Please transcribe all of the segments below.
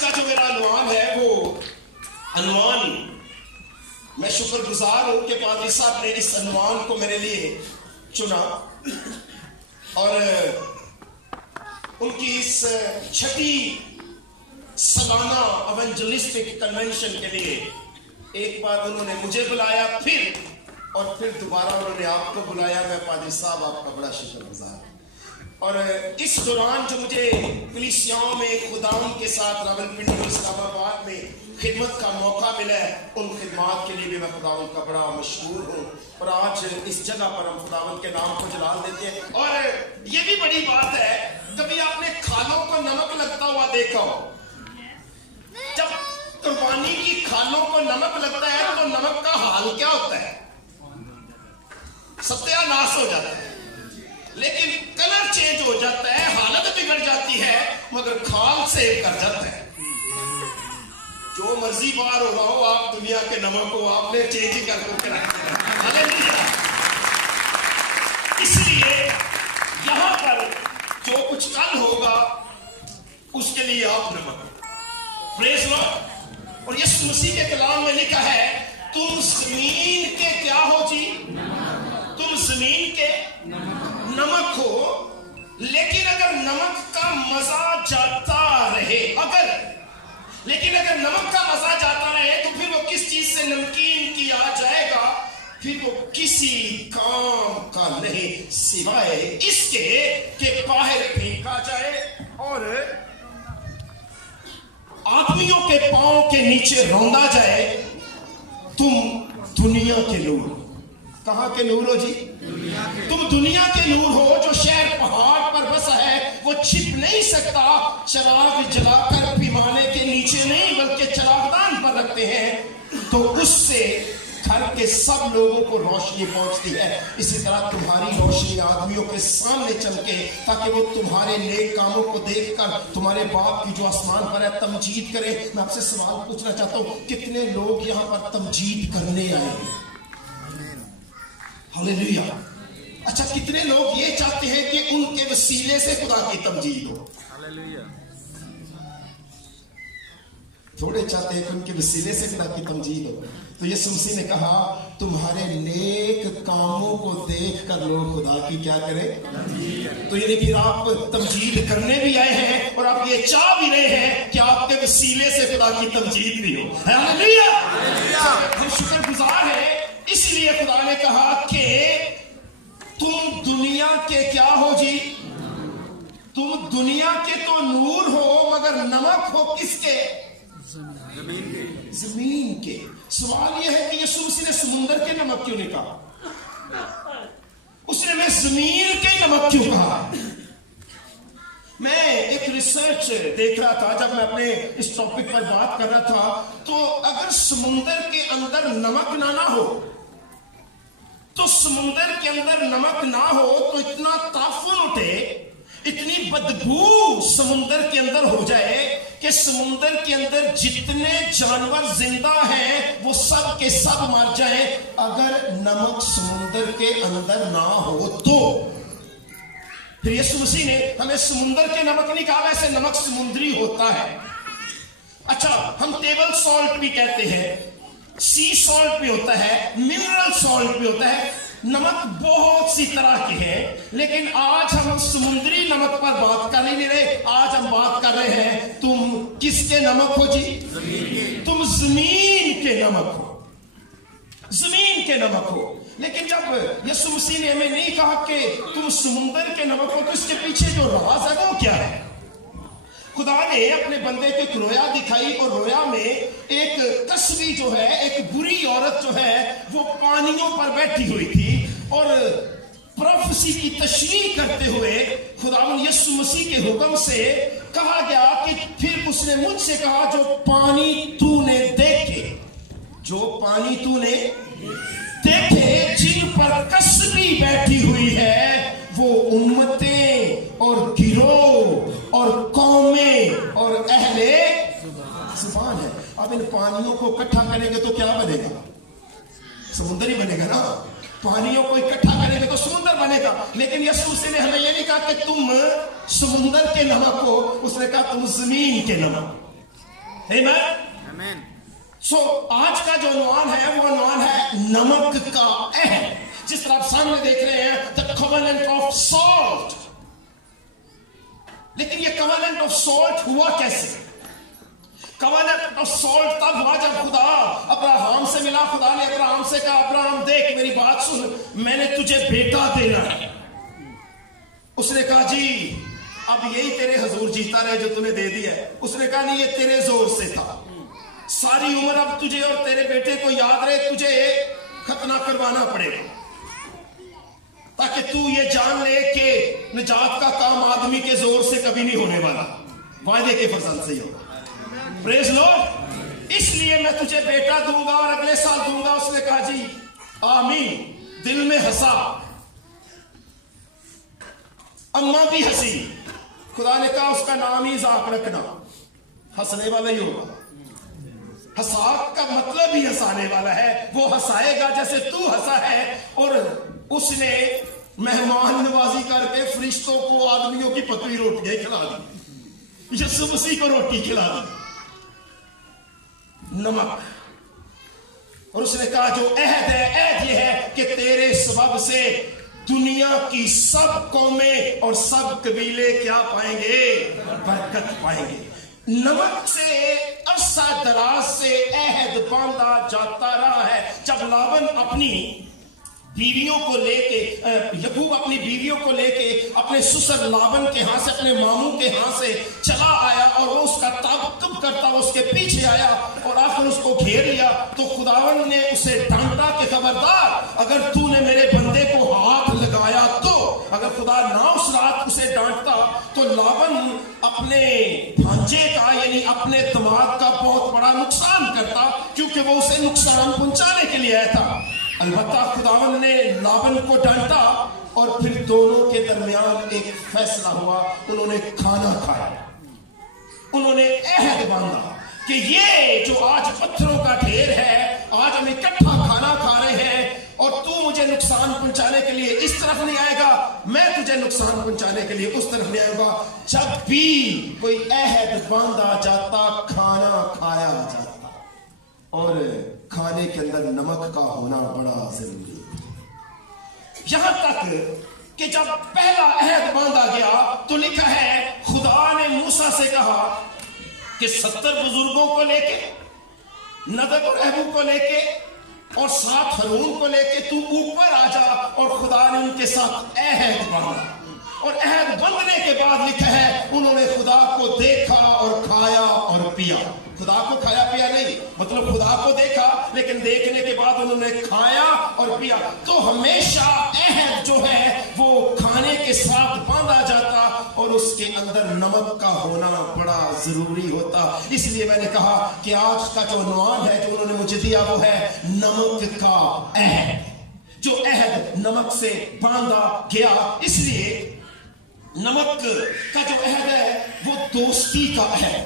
का जो मेरा अनुमान है वो अनुमान, मैं शुक्रगुजार हूं कि पादरी साहब ने इस अनुमान को मेरे लिए चुना और उनकी इस छठी सालाना एवेंजलिस्टिक कन्वेंशन के लिए एक बार उन्होंने मुझे बुलाया, फिर दोबारा उन्होंने आपको बुलाया। मैं पादरी साहब आपका बड़ा शुक्रगुजार हूं। और इस दौरान जो मुझे कलीसियाओं में खुदावंद के साथ रावलपिंडी और इस्लामाबाद में खिदमत का मौका मिला है, उन खिदमत के लिए भी मैं खुदावंद का बड़ा मशहूर हूँ। और आज इस जगह पर हम खुदावंद के नाम को जलाल देते हैं। और ये भी बड़ी बात है, कभी आपने खालों को नमक लगता हुआ देखा हो? जब कुर्बानी की खालों को नमक लगता है तो नमक का हाल क्या होता है? सत्यानाश हो जाता है, लेकिन कलर चेंज हो जाता है, हालत बिगड़ जाती है, मगर खाल सेव कर जाता है। जो मर्जी बार हो रहा हो, आप दुनिया के नमक को आपने चेंज ही कर हालेलुया। इसलिए यहां पर जो कुछ कल होगा उसके लिए आप नमक, प्रेज़ लॉर्ड। और यीशु मसीह के कलाम में लिखा है, तुम जमीन के क्या हो जी? तुम जमीन के नमक हो। लेकिन अगर नमक का मजा जाता रहे, लेकिन अगर नमक का मजा जाता रहे तो फिर वो किस चीज से नमकीन किया जाएगा? फिर वो किसी काम का नहीं, सिवाय इसके कि बाहर फेंका जाए और आदमियों के पांव के नीचे रौंदा जाए। तुम दुनिया के नूर हो। कहां के नूर हो जी? तुम दुनिया के नूर हो। जो शहर पहाड़ पर बसा है वो छिप नहीं सकता। चिराग जलाकर पैमाने के नीचे नहीं बल्कि चिरागदान पर रखते हैं तो उससे घर के सब लोगों को रोशनी पहुंचती है। इसी तरह तुम्हारी रोशनी आदमियों के सामने चमके ताकि वो तुम्हारे नेक कामों को देखकर तुम्हारे बाप की जो आसमान पर है तमजीद करें। मैं आपसे सवाल पूछना चाहता हूं, कितने लोग यहां पर तमजीद करने आए हैं? हालेलुया। अच्छा, कितने लोग ये चाहते हैं कि उनके वसीले से खुदा की तमजीद हो? हालेलुया। थोड़े चाहते हैं कि उनके वसीले से खुदा की तमजीद हो। तो यीशु मसीह ने कहा, तुम्हारे नेक कामों को देखकर लोग खुदा की क्या करें? तो यानी फिर आप तमजीद करने भी आए हैं और आप ये चाह भी रहे हैं कि आपके वसीले से खुदा की तमजीद भी हो। हालेलुया। हम शुक्रगुजार हैं। इसलिए खुदा ने कहा कि तुम दुनिया के क्या हो जी? तुम दुनिया के तो नूर हो, मगर नमक हो किसके? जमीन के। सवाल यह है कि यीशु मसीह ने समुद्र के नमक क्यों नहीं कहा? उसने मैं जमीन के नमक क्यों कहा? मैं एक रिसर्च देख रहा था जब मैं अपने इस टॉपिक पर बात कर रहा था, तो अगर समुद्र के अंदर नमक ना हो तो समुद्र के अंदर नमक ना हो तो इतना ताफुन उठे, इतनी बदबू समुद्र के अंदर हो जाए कि समुद्र के अंदर जितने जानवर जिंदा हैं वो सब के सब मर जाएं अगर नमक समुद्र के अंदर ना हो तो। फिर यीशु मसीह ने हमें समुद्र के नमक नहीं कहा, वैसे नमक समुद्री होता है। अच्छा, हम टेबल सॉल्ट भी कहते हैं, सी सॉल्ट भी होता है, मिनरल सॉल्ट भी होता है। नमक बहुत सी तरह के हैं, लेकिन आज हम समुद्री नमक पर बात कर नहीं रहे। आज हम बात कर रहे हैं, तुम किसके नमक हो जी? तुम जमीन के नमक हो। जमीन के नमक हो। लेकिन जब यीशु मसीह ने हमें नहीं कहा कि तुम समुद्र के नमक हो, तो इसके पीछे जो राज है वो क्या है? खुदा ने अपने बंदे को एक रोया दिखाई और रोया में एक कसबी जो है, एक बुरी औरत जो है, वो पानियों पर बैठी हुई थी और प्रोफेसी की तशरीह करते हुए खुदावंद यीशु मसीह के हुक्म से कहा गया कि फिर उसने मुझसे कहा, जो पानी तूने देखे, जो पानी तूने देखे जिन पर कसबी बैठी हुई है, वो उम्मतें और गिरोह और कौमें और अहले जुबान है। अब इन पानियों को इकट्ठा करेंगे तो क्या बनेगा? समुद्र ही बनेगा ना। पानियों को इकट्ठा करेंगे तो समुद्र बनेगा। लेकिन यीशु मसीह ने हमें यह नहीं कहा कि तुम समुद्र के नमक हो, उसने कहा तुम जमीन के नमक। آمین. سو آج کا جو عنوان ہے وہ عنوان ہے نمک کا عہد. جس طرح آپ سامنے دیکھ رہے ہیں the covenant of salt. لیکن یہ covenant of salt ہوا کیسے؟ covenant of salt تب ہوا جب خدا ابراہم سے ملا. خدا نے ابراہم سے کہا ابراہم دیکھ میری بات سن, میں نے تجھے بیٹا دینا ہے. اس نے کہا جی اب یہی تیرے حضور جیتا رہے جو تمہیں دے دیا ہے. اس نے کہا نہیں یہ تیرے زور سے تھا, ساری عمر اب تجھے اور تیرے بیٹے کو یاد رہے تجھے ختنہ کروانا پڑے گا تاکہ تو یہ جان لے کہ نجات کا کام آدمی کے زور سے کبھی نہیں ہونے والا, وعدے کے فرزند سے ہی ہوگا. پریز لارڈ. اس لیے میں تجھے بیٹا دوں گا اور اگلے سال دوں گا. اس نے کہا جی آمین. دل میں ہنسا, اماں بھی ہنسی. خدا نے کہا اس کا نام ہی اسحاق رکھنا, ہنسنے والا ہی ہوگا. اسحاق کا مطلب ہی ہنسانے والا ہے. وہ ہنسائے گا جیسے تو ہنسا ہے. اور اس نے مہمان نوازی کر کے فرشتوں کو آدمیوں کی پتلی روٹیاں کھلا دی. یسوع مسیح کو روٹی کھلا دی, نمک. اور اس نے کہا جو عہد ہے, عہد یہ ہے کہ تیرے سبب سے دنیا کی سب قومیں اور سب قبیلے کیا پائیں گے؟ برکت پائیں گے. نمک سے عرصہ دراز سے عہد باندھا جاتا رہا ہے. جب لاون اپنی بیویوں کو لے کے, یعقوب اپنی بیویوں کو لے کے اپنے سسر لابن کے ہاں سے, اپنے ماموں کے ہاں سے چلا آیا اور وہ اس کا تعقب کرتا اس کے پیچھے آیا اور آخر اس کو گھیر لیا, تو خداوند نے اسے ڈانٹا کہ خبردار اگر تو نے میرے بندے کو ہاتھ لگایا تو. اگر خدا نہ اس رات اسے ڈانٹتا تو لابن اپنے بھانجے کا یعنی اپنے دماغ کا بہت بڑا نقصان کرتا, کیونکہ وہ اسے نقصان پہنچانے کے لیے آیا تھا. البتہ خداوند نے لابن کو ڈانٹا اور پھر دونوں کے درمیان ایک فیصلہ ہوا. انہوں نے کھانا کھایا, انہوں نے عہد باندھا کہ یہ جو آج پتھروں کا ڈھیر ہے, آج ہم اکٹھا کھانا کھا رہے ہیں اور تو مجھے نقصان پہنچانے کے لیے اس طرف نہیں آئے گا, میں تجھے نقصان پہنچانے کے لیے اس طرف نہیں آئے گا. جب بھی کوئی عہد باندھا جاتا کھانا کھایا جاتا, اور کھانے کے اندر نمک کا ہونا بڑا ضروری ہے. یہاں تک کہ جب پہلا عہد باندھا گیا تو لکھا ہے خدا نے موسیٰ سے کہا کہ 70 بزرگوں کو لے کے, ندب اور احبو کو لے کے اور 7 ہارون کو لے کے تو اوپر آ جا. اور خدا نے ان کے ساتھ عہد باندھا, اور عہد بندھنے کے بعد لکھا ہے انہوں نے خدا کو دیکھا اور کھایا اور پیا. خدا کو کھایا پیا نہیں, مطلب خدا کو دیکھا لیکن دیکھنے کے بعد انہوں نے کھایا اور پیا. تو ہمیشہ عہد جو ہے وہ کھانے کے ساتھ باندھا جاتا اور اس کے اندر نمک کا ہونا بڑا ضروری ہوتا. اس لیے میں نے کہا کہ آج کا جو عنوان ہے جو انہوں نے مجھے دیا وہ ہے نمک کا عہد. جو عہد نمک سے باندھا گیا, اس لیے نمک کا جو عہد ہے وہ دوستی کا عہد ہے.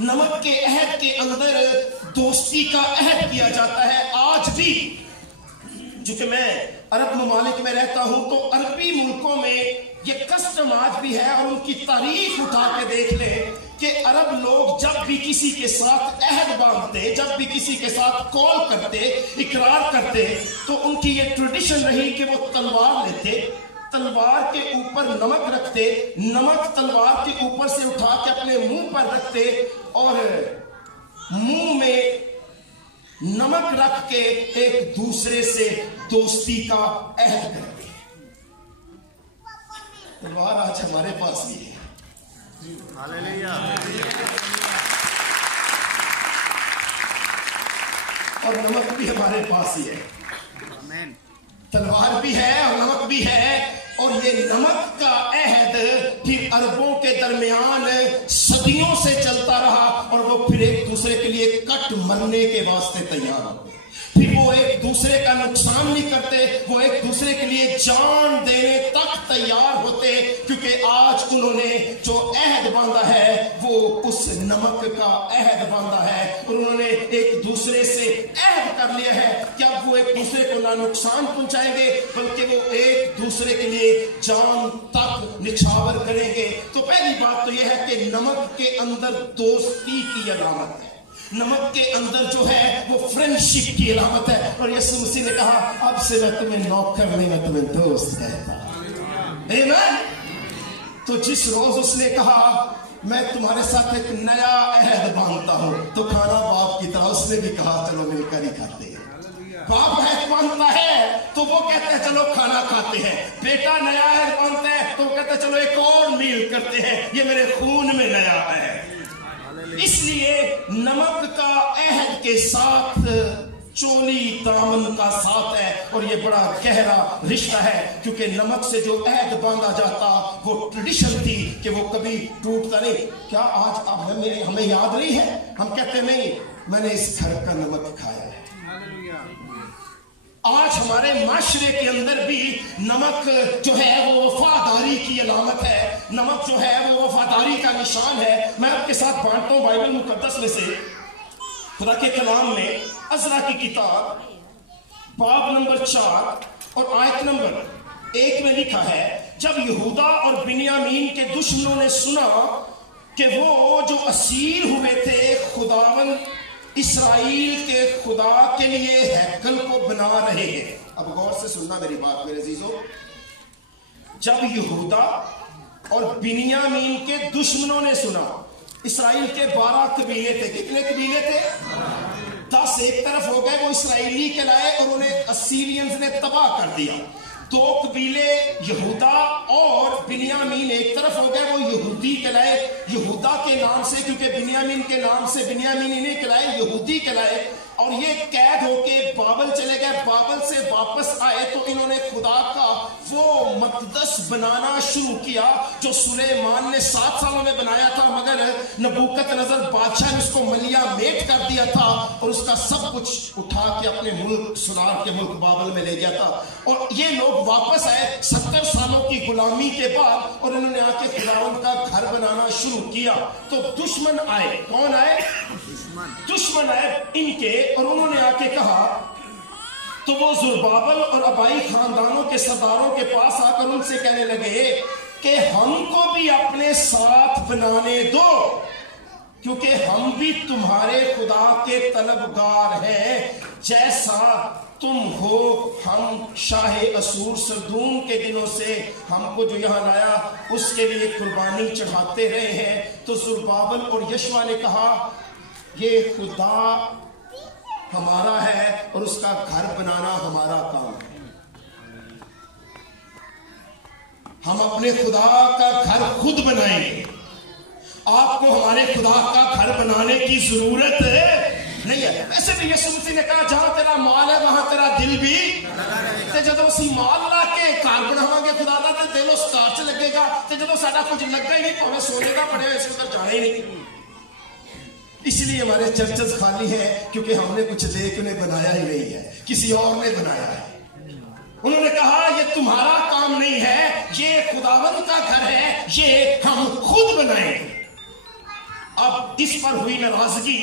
نمک کے عہد کے اندر دوستی کا عہد کیا جاتا ہے. آج بھی چونکہ میں عرب ممالک میں رہتا ہوں تو عربی ملکوں میں یہ کسٹم آج بھی ہے, اور ان کی تاریخ اٹھا کے دیکھ لیں کہ عرب لوگ جب بھی کسی کے ساتھ عہد باندھتے, جب بھی کسی کے ساتھ کال کرتے, اقرار کرتے, تو ان کی یہ ٹریڈیشن رہی کہ وہ تلوار لیتے, تلوار کے اوپر نمک رکھتے, نمک تلوار کے اوپر سے اٹھا کے اپنے منہ پر رکھتے اور منہ میں نمک رکھ کے ایک دوسرے سے دوستی کا عہد کرتے. تلوار آج ہمارے پاس بھی ہے, اور نمک بھی ہمارے پاس ہی ہے. تلوار بھی ہے اور نمک بھی ہے, اور یہ نمک کا عہد پھر عربوں کے درمیان صدیوں سے چلتا رہا, اور وہ پھر ایک دوسرے کے لیے کٹ مرنے کے واسطے تیار ہو گئے. फिर वो एक दूसरे का नुकसान नहीं करते, वो एक दूसरे के लिए जान देने तक तैयार होते, क्योंकि आज उन्होंने जो अहद बांधा है वो उस नमक का अहद बांधा है। उन्होंने एक दूसरे से अहद कर लिया है कि अब वो एक दूसरे को ना नुकसान पहुंचाएंगे, बल्कि वो एक दूसरे के लिए जान तक निछावर करेंगे। तो पहली बात तो यह है कि नमक के अंदर दोस्ती की अलामत है, नमक के अंदर जो है वो फ्रेंडशिप की अलामत है। और यीशु मसीह ने कहा, अब से मैं तुम्हें नौकर नहीं, मैं तुम्हें दोस्त कहता हूं। आमीन। तो जिस रोज उसने कहा मैं तुम्हारे साथ एक नया अहद बांधता हूं, तो खाना बाप की तरह उसने भी कहा चलो मिलकर ही खाते हैं। बाप अहद बांधता है तो वो कहते हैं चलो खाना खाते हैं, बेटा नया अहद बांधता है तो वो कहते हैं चलो एक और मील करते हैं, ये मेरे खून में नया है। इसलिए नमक का अहद के साथ चोली दामन का साथ है, और ये बड़ा गहरा रिश्ता है, क्योंकि नमक से जो अहद बांधा जाता वो ट्रेडिशन थी कि वो कभी टूटता नहीं। क्या आज हमें याद नहीं है? हम कहते नहीं मैंने इस घर का नमक खाया है। आज हमारे माशरे के अंदर भी नमक जो है वो वफादारी की अलामत है, नमक जो है वो वफादारी का निशान है। मैं आपके साथ बांटता हूं बाइबल मुकद्दस में से, खुदा के कलाम में अज़रा की किताब बाब नंबर 4 और आयत नंबर 1 में लिखा है, जब यहूदा और बिन्यामीन के दुश्मनों ने सुना कि वो जो असीर हुए थे खुदावन इस्राएल के खुदा के लिए हैकल को बना रहे हैं। अब गौर से सुनना मेरी बात मेरे अजीजों, जब यहूदा और बिन्यामीन के दुश्मनों ने सुना, इस्राएल के 12 कबीले थे। कितने कबीले थे? 10 एक तरफ हो गए, वो इस्राएली कहलाए और उन्हें असीरियंस ने तबाह कर दिया। 2 कबीले यहूदा और बिन्यामीन एक तरफ हो गए, वो यहूदी कहलाए, यहूदा के नाम से, क्योंकि बिन्यामीन के नाम से बिन्यामीन इन्हें कहलाए, यहूदी कहलाए। और ये कैद होके बाबल चले गए, बाबल से वापस आए तो इन्होंने खुदा का वो मकदस बनाना शुरू किया जो सुलेमान ने 7 सालों में बनाया था, मगर नबूकतनजर बादशाह ने उसको मलिया मेट कर दिया था और उसका सब कुछ उठा के अपने मुल्क सुनार के मुल्क बाबल में ले गया था। और ये लोग वापस आए 70 सालों की गुलामी के बाद, और इन्होंने आके फिरौन का घर बनाना शुरू किया। तो दुश्मन आए, कौन आए? दुश्मन आए इनके, और उन्होंने आके कहा, तो वो जुरबाबल और अबाई खानदानों के सरदारों के पास आकर उनसे कहने लगे कि हमको भी अपने साथ बनाने दो, क्योंकि हम भी तुम्हारे खुदा के तलबगार हैं, जैसा तुम हो। हम शाह असूर सरदून के दिनों से हमको जो यहाँ लाया उसके लिए कुर्बानी चढ़ाते रहे हैं। तो जुरबाबल और यशवा ने कहा, ये खुदा हमारा है और उसका घर बनाना हमारा काम है। हम अपने खुदा का घर खुद बनाएंगे, आपको हमारे खुदा का घर बनाने की जरूरत नहीं है। वैसे भी यीशु मसीह ने कहा, जहां तेरा माल है वहां तेरा दिल भी। ते जदों असीं माल ला के घर बनावांगे खुदा दा, ते दिल उस कार च लगेगा, ते जदों साडा कुछ लगा ही नहीं, भावें सोने का पड़े हुए उधर जाना ही नहीं। इसलिए हमारे चर्चेस खाली है, क्योंकि हमने कुछ देख उन्हें बनाया ही नहीं है, किसी और ने बनाया है। उन्होंने कहा ये तुम्हारा काम नहीं है, ये खुदावंद का घर है, ये हम खुद बनाएंगे। अब इस पर हुई नाराजगी,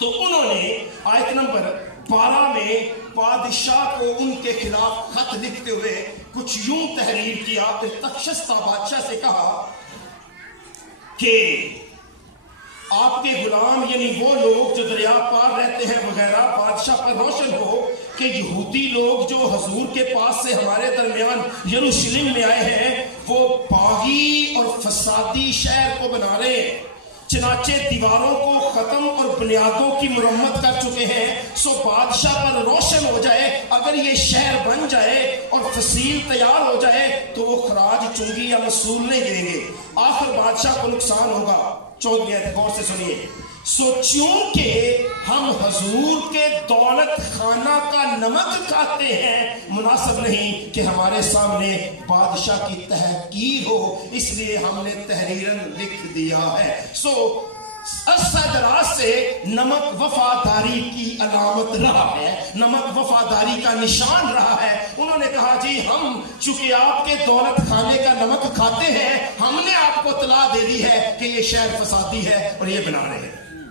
तो उन्होंने आयत नंबर 12 में बादशाह को उनके खिलाफ खत लिखते हुए कुछ यूं तहरीर किया। तक्षस्ता बादशाह से कहा कि आपके गुलाम यानी वो लोग जो दरिया पार रहते हैं वगैरह बादशाह पर रोशन हो कि यहूदी लोग जो हजूर के पास से हमारे दरमियान यरूशलेम में आए हैं वो बागी और फसादी शहर को बना रहे हैं, चनाचे दीवारों को खत्म और बुनियादों की मुरम्मत कर चुके हैं। सो बादशाह पर रोशन हो जाए, अगर ये शहर बन जाए और फसील तैयार हो जाए तो वो खराज चुंगी या वसूल नहीं देंगे, आखिर बादशाह को नुकसान होगा। 14 गौर से सुनिए। सो चूंकि हम हजूर के दौलत खाना का नमक खाते हैं, मुनासिब नहीं कि हमारे सामने बादशाह की तहकीर हो, इसलिए हमने तहरीरन लिख दिया है। सो عرصہ دراز سے نمک وفاداری کی علامت رہا ہے، نمک وفاداری کا نشان رہا ہے۔ انہوں نے کہا جی ہم چونکہ آپ کے دولت خانے کا نمک کھاتے ہیں، ہم نے آپ کو اطلاع دے دی ہے کہ یہ شہر فسادی ہے اور یہ بنا رہے ہیں۔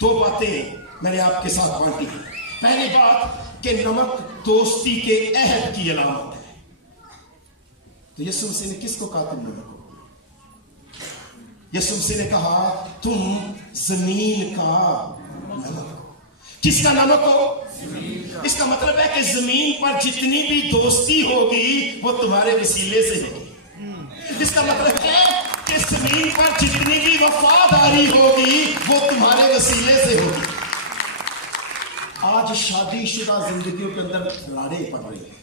دو باتیں میں نے آپ کے ساتھ بانٹی۔ پہلی بات کہ نمک دوستی کے عہد کی علامت ہے۔ تو یسوع مسیح نے کس کو کہا تم نمک ہو؟ یسوع مسیح نے کہا تم زمین کا نمک ہو۔ کس کا نمک ہو؟ اس کا مطلب ہے کہ زمین پر جتنی بھی دوستی ہوگی وہ تمہارے وسیلے سے ہوگی۔ اس کا مطلب ہے کہ زمین پر جتنی بھی وفاداری ہوگی وہ تمہارے وسیلے سے ہوگی۔ آج شادی شدہ زندگیوں کے اندر راڑیں پڑ رہی ہیں،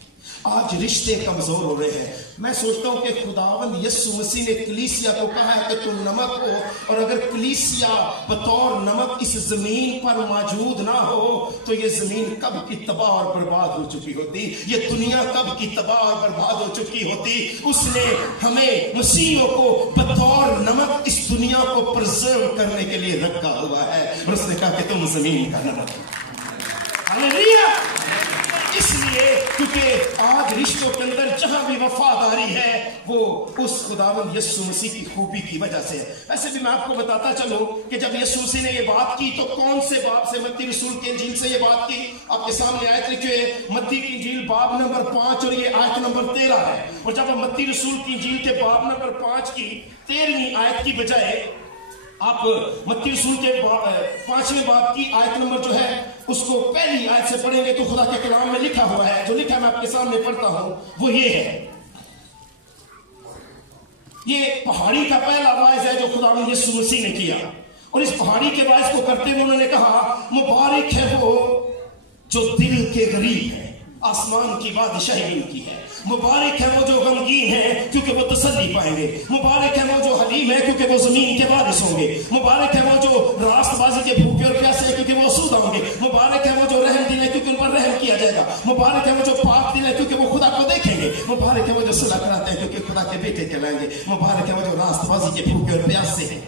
آج رشتے کمزور ہو رہے ہیں۔ میں سوچتا ہوں کہ خداوند یسوع مسیح نے کلیسیا کو کہا ہے کہ تم نمک ہو، اور اگر کلیسیا بطور نمک اس زمین پر موجود نہ ہو تو یہ زمین کب کی تباہ اور برباد ہو چکی ہوتی، یہ دنیا کب کی تباہ اور برباد ہو چکی ہوتی۔ اس نے ہمیں مسیحیوں کو بطور نمک اس دنیا کو پرزرو کرنے کے لیے رکھا ہوا ہے، اور اس نے کہا کہ تم زمین کا نمک ہو۔ ہاللیلویا! اس لیے کیونکہ آج رشتوں کے اندر جہاں بھی وفاداری ہے وہ اس خداوند یسوع مسیح کی خوبی کی وجہ سے ہے۔ ویسے بھی میں آپ کو بتاتا چلوں کہ جب یسوع مسیح نے یہ بات کی تو کون سے باب سے؟ متی رسول کی انجیل سے یہ بات کی۔ آپ کے سامنے آیت لکھی ہے، متی کی انجیل باب نمبر 5 اور یہ آیت نمبر 13 ہے۔ اور جب ہم متی رسول کی انجیل کے باب نمبر 5 کی 13ویں آیت کی بجائے آپ متی رسول کے 5ویں باب کی آیت نمبر جو ہے اس کو پہلی آیت سے پڑھیں گے تو خدا کے کلام میں لکھا ہوا ہے، جو لکھا ہے میں آپ کے سامنے پڑھتا ہوں، وہ یہ ہے۔ یہ پہاڑی کا پہلا واعظ ہے جو خداوند یسوع مسیح نے کیا، اور اس پہاڑی کے واعظ کو کرتے ہوئے انہوں نے کہا مبارک ہے وہ جو دل کے غریب ہے، آسمان کی بادشاہی ان کی ہے۔ مبارک ہے وہ جو غمگین ہیں کیونکہ وہ تسلی پائیں گے۔ مبارک ہے وہ جو حلیم ہے کیونکہ وہ زمین کے وارث ہوں گے۔ مبارک ہے وہ جو راست بازی کے بھوکے اور پیاسے ہیں کیونکہ وہ آسودہ ہوں گے۔ مبارک ہے وہ جو رحم دل ہے کیونکہ ان پر رحم کیا جائے گا۔ مبارک ہے وہ جو پاک دل ہے کیونکہ وہ خدا کو دیکھیں گے۔ مبارک ہے وہ جو صلح کراتے ہیں کیونکہ خدا کے بیٹے کہلائیں گے۔ مبارک ہے وہ جو راست بازی کے بھوکے اور پیاسے ہیں۔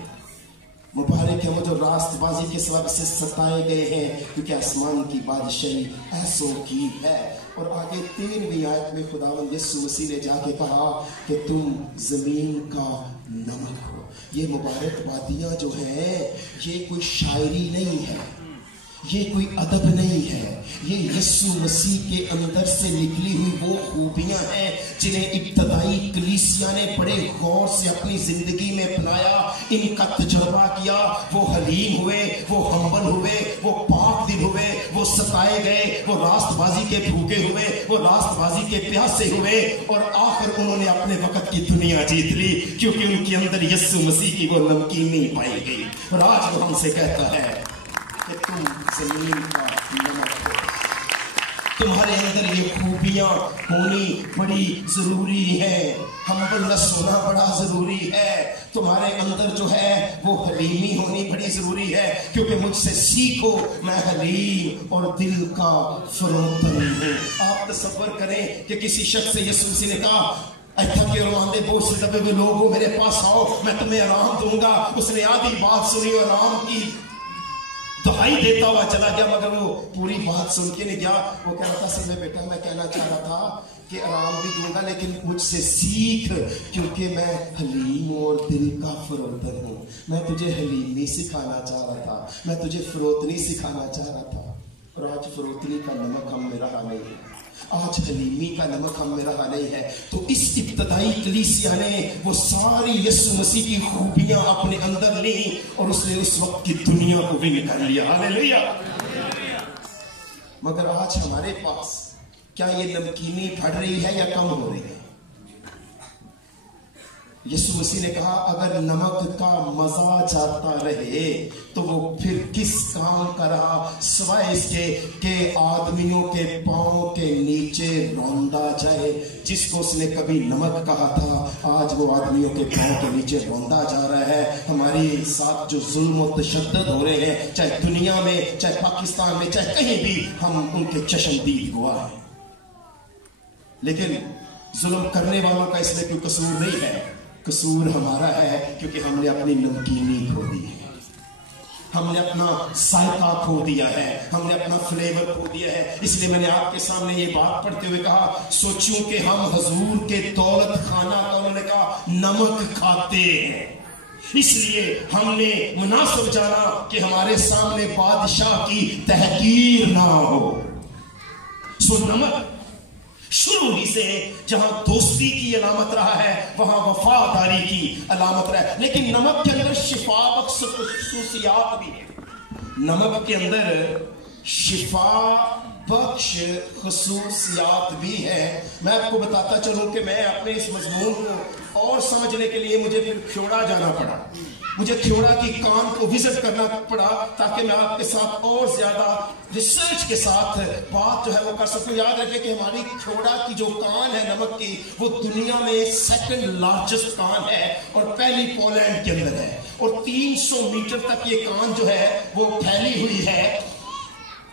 مبارک ہے وہ جو راست بازی کے سبب سے ستائے گئے ہیں کیونکہ آسمان کی بادشاہی ایسوں کی ہے۔ اور آگے 13ویں آیت میں خداوند یسوع مسیح نے جا کے کہا کہ تم زمین کا نمک ہو۔ یہ مبارک بادیاں جو ہیں یہ کوئی شاعری نہیں ہے، یہ کوئی ادب نہیں ہے، یہ یسوع مسیح کے اندر سے نکلی ہوئی وہ خوبیاں ہیں جنہیں ابتدائی کلیسیا نے بڑے غور سے اپنی زندگی میں اپنایا، ان کا تجربہ کیا۔ وہ حلیم ہوئے، وہ ہمبل ہوئے، وہ پاک دل ہوئے، وہ ستائے گئے، وہ راست بازی کے بھوکے ہوئے، وہ راست بازی کے پیاسے ہوئے، اور آخر انہوں نے اپنے وقت کی دنیا جیت لی کیونکہ ان کے اندر یسوع مسیح کی وہ نمکینی پائی گئی۔ اور آج وہ ہم سے کہتا ہے کہ تم زمین کا نمک ہو۔ تمہارے اندر یہ خوبیاں ہونی بڑی ضروری ہے، ہمبلنس ہونا بڑا ضروری ہے۔ تمہارے اندر جو ہے وہ حلیمی ہونی بڑی ضروری ہے، کیونکہ مجھ سے سیکھو میں حلیم اور دل کا فروتن ہوں۔ آپ تصور کریں کہ کسی شخص سے یسوع مسیح نے کہا اے تھکے اور ماندے بوجھ سے دبے ہوئے لوگوں میرے پاس آؤ میں تمہیں آرام دوں گا۔ اس نے آدھی بات سنی اور آرام کی دہائی دیتا ہوا چلا گیا، مگر وہ پوری بات سن کے نہیں گیا۔ وہ کہہ رہا تھا سر میں بیٹا میں کہنا چاہ رہا تھا کہ آرام بھی دوں گا لیکن مجھ سے سیکھ کیونکہ میں حلیم اور دل کا فروتن ہوں۔ میں تجھے حلیمی سکھانا چاہ رہا تھا، میں تجھے فروتنی سکھانا چاہ رہا تھا، اور آج فروتنی کا نمک ہم میں رہا نہیں ہے، آج حلیمی کا نمک ہم میں رہا نہیں ہے۔ تو اس ابتدائی کلیسیا نے وہ ساری یسوع مسیح کی خوبیاں اپنے اندر لی اور اس نے اس وقت کی دنیا کو بھی نکال لیا۔ ہاللیلویا! مگر آج ہمارے پاس کیا یہ نمکینی بڑھ رہی ہے یا کم ہو رہی ہے؟ یسوع مسیح نے کہا اگر نمک کا مزہ جاتا رہے تو وہ پھر کس کام کا رہا سوائے اس کے کہ آدمیوں کے پاؤں کے نیچے روندا جائے۔ جس کو اس نے کبھی نمک کہا تھا آج وہ آدمیوں کے پاؤں کے نیچے روندا جا رہا ہے۔ ہمارے ساتھ جو ظلم و تشدد ہو رہے ہیں چاہے دنیا میں چاہے پاکستان میں چاہے کہیں بھی، ہم ان کے چشمدید گواہ ہیں، لیکن ظلم کرنے والوں کا اس میں کوئی قصور نہیں ہے، قصور ہمارا ہے کیونکہ ہم نے اپنی نمکینی کھو دی ہے۔ ہم نے اپنا ذائقہ کھو دیا ہے, ہم نے اپنا فلیور کھو دیا ہے. اس لیے میں نے آپ کے سامنے یہ بات پڑھتے ہوئے کہا, سوچوں کہ ہم حضور کے دولت خانہ کا, انہوں نے کہا, نمک کھاتے ہیں, اس لیے ہم نے مناسب جانا کہ ہمارے سامنے بادشاہ کی تحقیر نہ ہو. سو نمک شروع ہی سے جہاں دوستی کی علامت رہا ہے وہاں وفاداری کی علامت رہا ہے. لیکن نمک کے اندر شفا بخش خصوصیات بھی ہیں, نمک کے اندر شفا بخش خصوصیات بھی ہیں. میں آپ کو بتاتا چلوں کہ میں اپنے اس مضمون کو اور سمجھنے کے لیے مجھے پھر کھیوڑا جانا پڑا, مجھے کھیوڑا کی کان کو وزٹ کرنا پڑا تاکہ میں آپ کے ساتھ اور زیادہ ریسرچ کے ساتھ بات جو ہے وہ کر سکوں. یاد رکھیں کہ ہماری کھیوڑا کی جو کان ہے نمک کی, وہ دنیا میں سیکنڈ لارجسٹ کان ہے اور پہلی پولینڈ کے اندر ہے, اور 300 میٹر تک یہ کان جو ہے وہ پھیلی ہوئی ہے.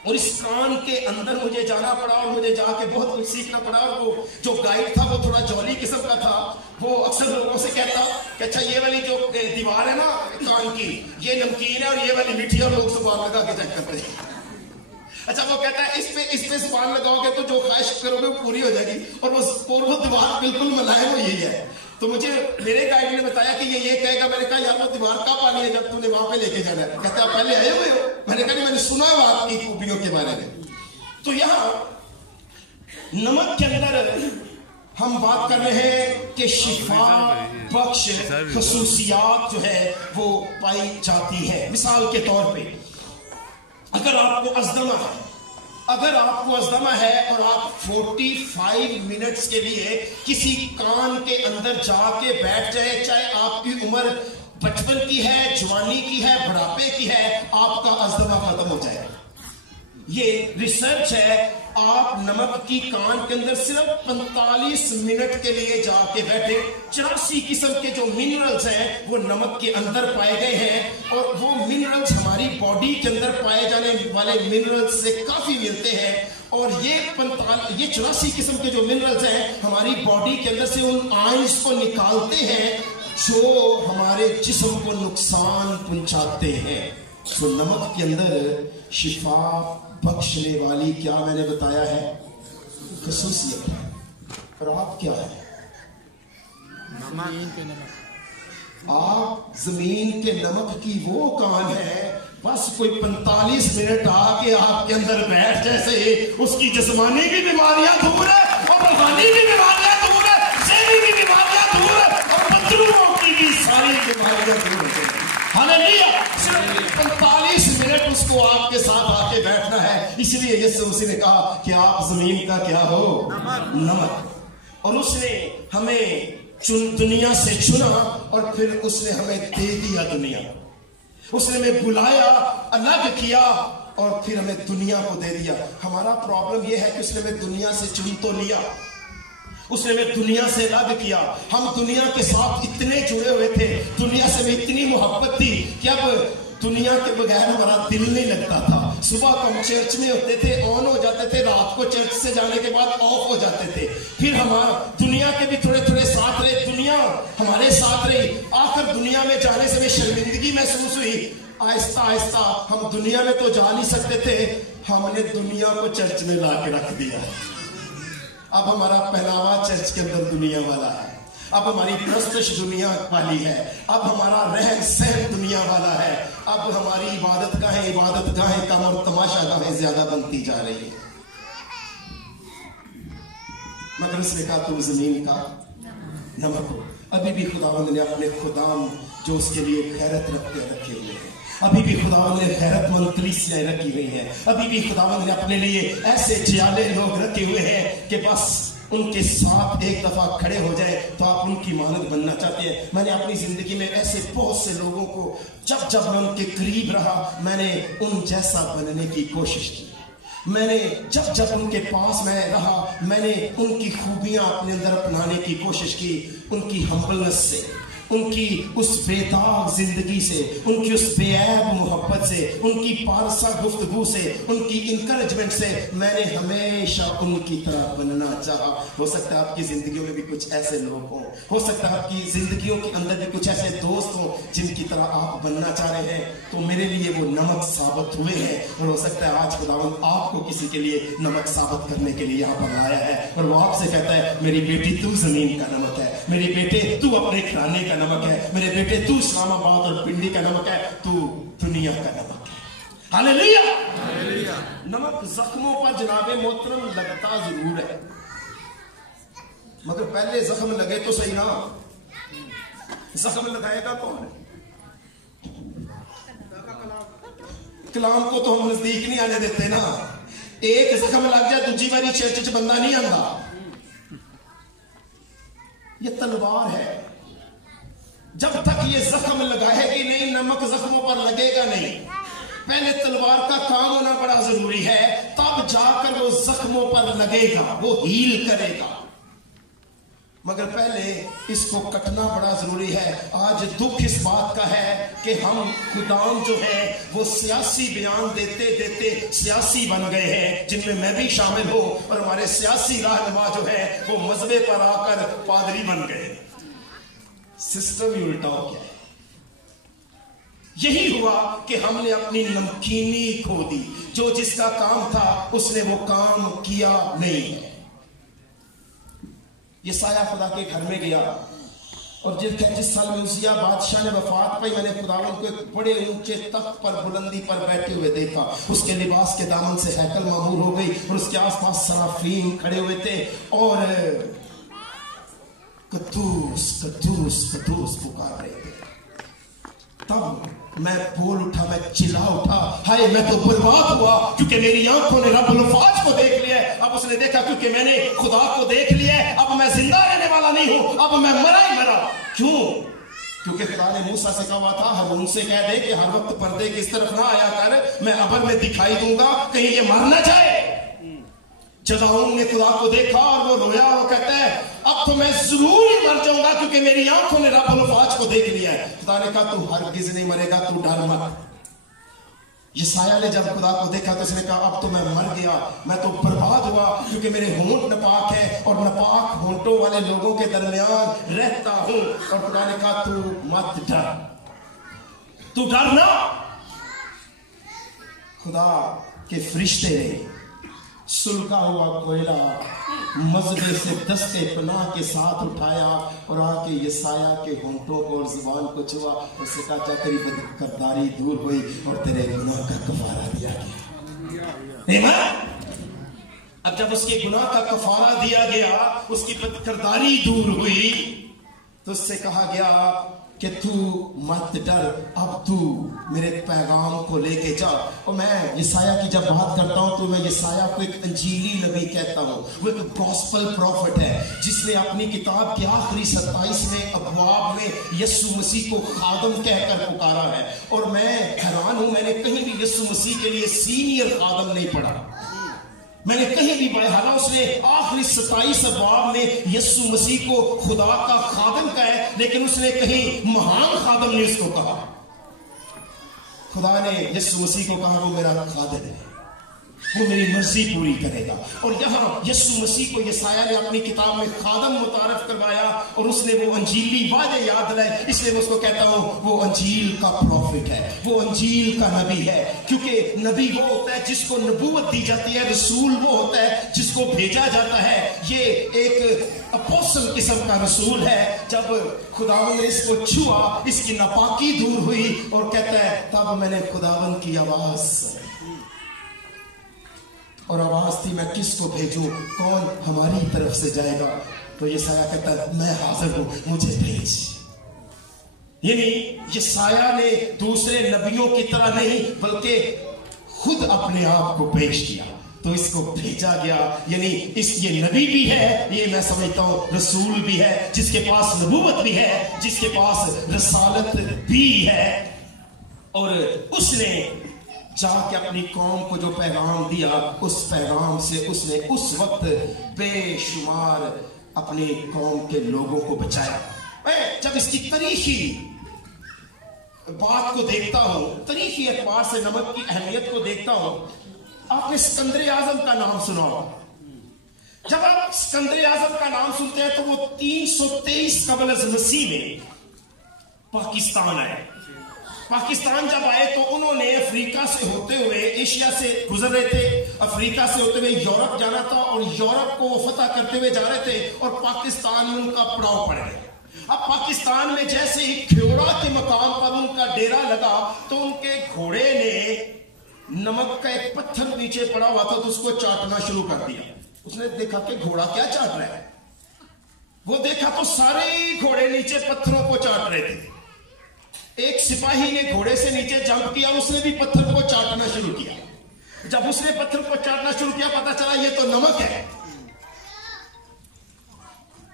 اور اس کان کے اندر مجھے جانا پڑا اور مجھے جا کے بہت کچھ سیکھنا پڑا. اور وہ جو گائیڈ تھا وہ تھوڑا جولی قسم کا تھا, وہ اکثر لوگوں سے کہتا کہ اچھا یہ والی جو دیوار ہے نا کان کی, یہ نمکین ہے اور یہ والی میٹھی ہے, اور لوگ زبان لگا کے چیک کرتے ہیں. اچھا وہ کہتا ہے اس پہ زبان لگاؤ گے تو جو خواہش کرو گے وہ پوری ہو جائے گی, اور وہ دیوار بالکل ملائم ہو یہی ہے. تو مجھے میرے گائیڈ نے بتایا کہ یہ کہے گا. میں نے کہا یار وہ دیوار کا پانی ہے جب تو نے وہاں پہ لے کے جانا ہے. کہتا ہے پہلے آئے ہوئے ہو؟ میں نے کہا نہیں, میں نے سنا ہے آپ کی خوبیوں کے بارے میں. تو یہاں نمک کے اندر ہم بات کر رہے ہیں کہ شفا بخش خصوصیات جو ہے وہ پائی جاتی ہے. مثال کے طور پہ اگر آپ کو ازدمہ ہے اور آپ 45 منٹس کے لیے کسی کان کے اندر جا کے بیٹھ جائے, چاہے آپ کی عمر بچپن کی ہے, جوانی کی ہے, بڑھاپے کی ہے, آپ کا ازدمہ ختم ہو جائے. یہ ریسرچ ہے. آپ نمک کی کان کے اندر صرف 45 منٹ کے لیے جا کے بیٹھے, 84 قسم کے جو منرلز ہیں وہ نمک کے اندر پائے گئے ہیں, اور وہ منرلز ہماری باڈی کے اندر پائے جانے والے منرلز سے کافی ملتے ہیں. اور یہ 84 قسم کے جو منرلز ہیں ہماری باڈی کے اندر سے ان آئنز کو نکالتے ہیں جو ہمارے جسم کو نقصان پہنچاتے ہیں. تو نمک کے اندر شفا بخشنے والی کیا میں نے بتایا ہے خصوصیت ہے. اور آپ کیا ہے؟ آپ زمین کے نمک کی وہ کان ہے, بس کوئی 45 منٹ آ کے آپ کے اندر بیٹھ جیسے اس کی جسمانی بھی بیماریاں دور ہے اور روحانی بھی بیماریاں دور ہے, ذہنی بھی بیماریاں دور ہے, اور بدروحوں کی بھی ساری بیماریاں دور ہے. ہاللیلویا. صرف 45 منٹ اس کو آپ کے ساتھ آ کے بیٹھنا ہے. اس لیے یسوع مسیح نے کہا کہ آپ زمین کا کیا ہو؟ نمک. اور اس نے ہمیں دنیا سے چنا اور پھر اس نے ہمیں دے دیا دنیا. اس نے ہمیں بلایا, الگ کیا اور پھر ہمیں دنیا کو دے دیا. ہمارا پرابلم یہ ہے کہ اس نے ہمیں دنیا سے چن تو لیا, اس نے ہمیں دنیا سے الگ کیا. ہم دنیا کے ساتھ اتنے جڑے ہوئے تھے, دنیا سے ہمیں اتنی محبت تھی کہ اب دنیا کے بغیر ہمارا دل نہیں لگتا تھا. صبح کو ہم چرچ میں ہوتے تھے, آن ہو جاتے تھے, رات کو چرچ سے جانے کے بعد آف ہو جاتے تھے. پھر ہمارا دنیا کے بھی تھوڑے تھوڑے ساتھ رہے, دنیا ہمارے ساتھ رہی. آخر دنیا میں جانے سے ہمیں شرمندگی محسوس ہوئی. آہستہ آہستہ ہم دنیا میں تو جا نہیں سکتے تھے, ہم نے دنیا کو چرچ میں لا کے رکھ دیا. اب ہمارا پہناوا چرچ کے اندر دنیا والا ہے, اب ہماری پرستش دنیا والی ہے, اب ہمارا رہن سہن دنیا والا ہے, اب ہماری عبادت گاہیں کم اور تماشا گاہیں زیادہ بنتی جا رہی ہے. مگر اس نے کہا تم زمین کا نمک ہو. ابھی بھی خداوند نے اپنے خدام جو اس کے لیے غیرت رکھے ہوئے ہیں, ابھی بھی خداوند نے غیرت مند کلیسیاں رکھی ہوئی ہیں, ابھی بھی خداوند نے اپنے لیے ایسے جیالے لوگ رکھے ہوئے ہیں کہ بس ان کے ساتھ ایک دفعہ کھڑے ہو جائے تو آپ ان کی مانند بننا چاہتے ہیں. میں نے اپنی زندگی میں ایسے بہت سے لوگوں کو جب میں ان کے قریب رہا, میں نے ان جیسا بننے کی کوشش کی. میں نے جب ان کے پاس میں رہا, میں نے ان کی خوبیاں اپنے اندر اپنانے کی کوشش کی, ان کی ہمبلنس سے. उनकी उस बेदाग जिंदगी से, उनकी उस बेऐब मोहब्बत से, उनकी पारसा गुफ्तगू से, उनकी इंकरेजमेंट से मैंने हमेशा उनकी तरह बनना चाहा। हो सकता है आपकी जिंदगियों में भी कुछ ऐसे लोग हों, हो सकता है आपकी जिंदगियों के अंदर भी कुछ ऐसे दोस्त हों जिनकी तरह आप बनना चाह रहे हैं, तो मेरे लिए वो नमक साबित हुए हैं। और हो सकता है आज खुदावंद आपको किसी के लिए नमक साबित करने के लिए यहाँ पर लाया है, और वो आपसे कहता है मेरी बेटी तू जमीन का नमक है, मेरे बेटे तू अपने खाने का नमक है, मेरे बेटे तू इस्लामाबाद और पिंडी का नमक है, तू दुनिया का नमक है। हालेलुया। नमक जख्मों पर जनाबे मोहतरम लगता जरूर है, मगर पहले जख्म लगे तो सही ना, जख्म लगाएगा कौन है? कलाम को तो हम नजदीक नहीं आने देते ना। एक जख्म लग जाए दूसरी बारी चर्च बंदा नहीं आंदा। ये तलवार है, जब तक ये जख्म लगाएगी नहीं नमक जख्मों पर लगेगा नहीं। पहले तलवार का काम होना बड़ा जरूरी है, तब जाकर वो जख्मों पर लगेगा, वो हील करेगा, मगर पहले इसको कटना बड़ा जरूरी है। आज दुख इस बात का है कि हम खुदाम जो है वो सियासी बयान देते देते सियासी बन गए हैं, जिनमें मैं भी शामिल हूं, और हमारे सियासी रहनुमा जो है वो मजहबे पर आकर पादरी बन गए। सिस्टम ही उल्टा हो गया है। यही हुआ कि हमने अपनी नमकीनी खो दी, जो जिसका काम था उसने वो काम किया नहीं है। ये साया खुदा के घर में गया, और जिस साल में उसिया बादशाह ने वफात पाई, मैंने खुदावंद को एक बड़े ऊंचे तख्त पर बुलंदी पर बैठे हुए देखा। उसके लिबास के दामन से हैकल मामूर हो गई, और उसके आसपास सराफीन खड़े हुए थे और कद्दूस कद्दूस कद्दूस पुकार रहे थे। तब मैं बोल उठा, मैं चिल्ला उठा, हाय मैं तो बर्बाद हुआ, क्योंकि मेरी आंखों ने रब्बुल फाज को देख लिया। अब उसने देखा क्योंकि मैंने खुदा को देख लिया, अब मैं जिंदा रहने वाला नहीं हूं, अब मैं मरा ही मरा। क्यों? क्योंकि खुदा ने मूसा से कहा था हारून से कह दे कि हर वक्त पर्दे की इस तरफ ना आया कर, मैं अबर में दिखाई दूंगा, कहीं ये मर ना जाए। जदाऊन ने खुदा को देखा और वो रोया और कहता है अब तो मैं जरूर ही मर जाऊंगा, क्योंकि मेरी आंखों ने रब्बुल फाज को देख लिया है। खुदा ने कहा तू हरगिज नहीं मरेगा, तू डर मत। यशायाह ने जब खुदा को देखा तो उसने कहा अब तो मैं मर गया, मैं तो बर्बाद हुआ, क्योंकि मेरे होंठ नापाक है और नापाक होंठों वाले लोगों के दरमियान रहता हूं। और खुदा ने कहा तू मत डर, तू डर ना। खुदा के फरिश्ते ने सुलगा हुआ कोयला मजबे से दस्ते पनाह के साथ उठाया और आके यशायाह के होंठों को और जुबान को छुआ, उससे कहा जा तेरी बदकरदारी दूर हुई और तेरे गुनाह का कफारा दिया गया। अब जब उसके गुनाह का कफारा दिया गया, उसकी बदकरदारी दूर हुई, तो उससे कहा गया कि तू मत डर, अब तू मेरे पैगाम को लेके जा। और मैं यशायाह की जब बात करता हूं तो मैं यशायाह को एक अंजीली नबी कहता हूं। वो एक गॉस्पल प्रॉफिट है जिसने अपनी किताब के आखिरी 27वें अबवाब में यीशु मसीह को खादम कहकर पुकारा है। और मैं हैरान हूं, मैंने कहीं भी यीशु मसीह के लिए सीनियर खादम नहीं पढ़ा, मैंने कहीं भी पढ़ा। उसने आखिरी 27 अबवाब में यीशु मसीह को खुदा का खादम कहा है, लेकिन उसने कहीं महान खादम नहीं उसको कहा। खुदा ने यीशु मसीह को कहा वो मेरा खादम है, वो मेरी मर्जी पूरी करेगा। और यहाँ यीशु मसीह को यशायाह ने अपनी किताब में खादम मुतारफ करवाया और उसने वो अंजीली वादे याद लाए, इसलिए मैं उसको कहता हूँ वो अंजील का प्रॉफिट है, वो अंजील का नबी है। क्योंकि नबी वो होता है जिसको नबूवत दी जाती है, रसूल वो होता है जिसको भेजा जाता है। ये एक अपोस्टल किस्म का रसूल है। जब खुदावन ने इसको छुआ, इसकी नापाकी दूर हुई और कहता है तब मैंने खुदावन की आवाज, और आवाज थी मैं किसको भेजूं, कौन हमारी तरफ से जाएगा। तो यशायाह कहता है मैं हाजिर हूं, मुझे भेज। यानी यशायाह ने दूसरे नबियों की तरह नहीं बल्कि खुद अपने आप को पेश किया, तो इसको भेजा गया। यानी ये नबी भी है, ये मैं समझता हूं रसूल भी है, जिसके पास नबूवत भी है, जिसके पास रसालत भी है। और उसने जाके अपनी कौम को जो पैगाम दिया, उस पैगाम से उसने उस वक्त बेशुमार अपनी कौम के लोगों को बचाया। मैं जब इसकी तारीखी बात को देखता हूं, तारीखी एतबार से नमक की अहमियत को देखता हूं, आपने सिकंदर आजम का नाम सुना होगा। जब आप सिकंदर आजम का नाम सुनते हैं तो वो 323 कबल अज़ मसीह में पाकिस्तान आए। पाकिस्तान जब आए तो उन्होंने अफ्रीका से होते हुए, एशिया से गुजर रहे थे, अफ्रीका से होते हुए यूरोप जाना था और यूरोप को फतह करते हुए जा रहे थे और पाकिस्तान में उनका पड़ाव पड़ गया। अब पाकिस्तान में जैसे ही ख्योड़ा के मकाम पर उनका डेरा लगा तो उनके घोड़े ने नमक का एक पत्थर नीचे पड़ा हुआ था तो उसको चाटना शुरू कर दिया। उसने देखा कि घोड़ा क्या चाट रहा है, वो देखा तो सारे घोड़े नीचे पत्थरों को चाट रहे थे। एक सिपाही ने घोड़े से नीचे जंप किया, उसने भी पत्थर को चाटना शुरू किया। जब उसने पत्थर को चाटना शुरू किया पता चला ये तो नमक है।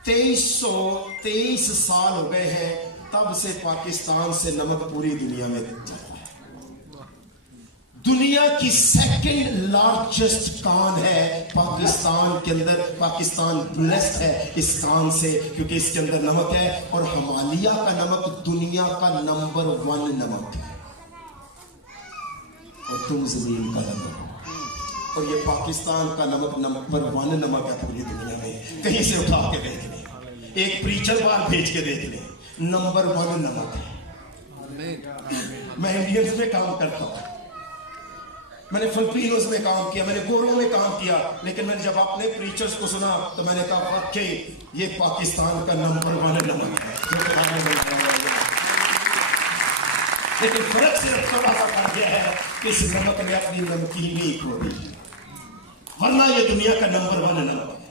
2323 साल हो गए हैं तब से पाकिस्तान से नमक पूरी दुनिया में चल रहा है। दुनिया की सेकंड लार्जेस्ट कान है पाकिस्तान के अंदर। पाकिस्तान ब्लेस्ड है इस कान से क्योंकि इसके अंदर नमक है। और हिमालय का नमक दुनिया का नंबर 1 नमक है और तुम जमीन का नमक। और ये पाकिस्तान का नमक नंबर 1 नमक है पूरी दुनिया में। कहीं से उठा के देख ले, एक प्रीचर बार भेज के देख ले, नंबर 1 नमक है। मैं इंडियंस में काम करता हूं, मैंने फिलिपिनोस में काम किया, मैंने गोरों में काम किया, लेकिन मैंने जब अपने प्रीचर्स को सुना तो मैंने कहा वाकई ये पाकिस्तान का नंबर 1 नमक है। लेकिन फर्क सिर्फ थोड़ा सा पड़ गया है कि इस नमक ने अपनी नमकीनी खो दी, वरना ये दुनिया का नंबर 1 नमक है।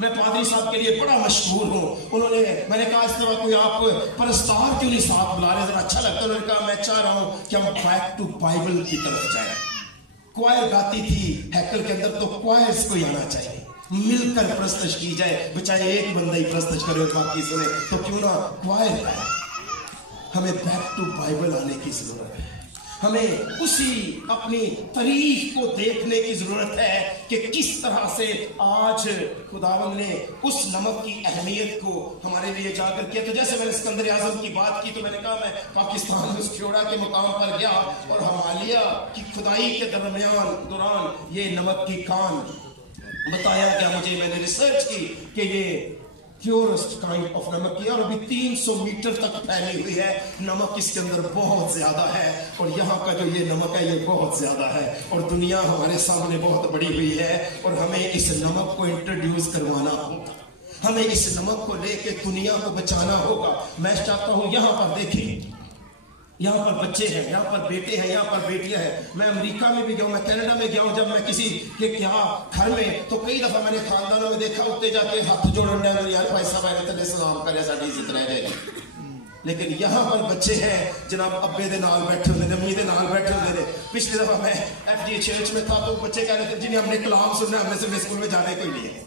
मैं पादरी साहब के लिए बड़ा मशहूर हूँ। उन्होंने, मैंने कहा इस तरह कोई आप परस्तार क्यों नहीं साथ बुला रहे, जरा अच्छा लगता है। उन्होंने कहा मैं चाह रहा हूँ कि हम बैक टू बाइबल की तरफ जाए। क्वायर गाती थी हैकल के अंदर, तो क्वायर्स को आना चाहिए, मिलकर प्रस्तश की जाए। बचाए एक बंदा ही प्रस्तश करे और बाकी सुने, तो क्यों ना क्वायर गाए। हमें बैक टू बाइबल आने की जरूरत है। हमें उसी अपनी तारीख को देखने की जरूरत है कि किस तरह से आज खुदावंद ने उस नमक की अहमियत को हमारे लिए जाकर किया। तो जैसे मैंने सिकंदर आजम की बात की तो मैंने कहा मैं पाकिस्तान में उस ख्योड़ा के मुकाम पर गया और हिमालय की खुदाई के दौरान ये नमक की कान बताया गया मुझे। मैंने रिसर्च की कि ये प्योरेस्ट काइंड ऑफ नमक की, और अभी 300 मीटर तक फैली हुई है। नमक इसके अंदर बहुत ज्यादा है और यहाँ का जो ये नमक है ये बहुत ज्यादा है और दुनिया हमारे सामने बहुत बड़ी हुई है। और हमें इस नमक को इंट्रोड्यूस करवाना होगा, हमें इस नमक को लेके दुनिया को बचाना होगा। मैं चाहता हूँ यहाँ पर देखें, यहाँ पर बच्चे हैं, यहाँ पर बेटे हैं, यहाँ पर बेटियां हैं। मैं अमेरिका में भी गया हूँ, मैं कनाडा में गया हूँ। जब मैं किसी के क्या घर में, तो कई दफा मैंने खानदानों में देखा उत्ते जाके हाथ जोड़न डे यार भाई साहब मैंने तेरे सलाम करे साडी इज्जत रह जाएगी। लेकिन यहाँ पर बच्चे हैं जनाब अब्बे दे नाल बैठे होंगे, अम्मी दे नाल बैठे होंगे। पिछली दफा मैं FGA चर्च में था तो बच्चे कह रहे थे जिन्हें हमने कलाम सुनना, हमने सिर्फ स्कूल में जाने को ही नहीं है।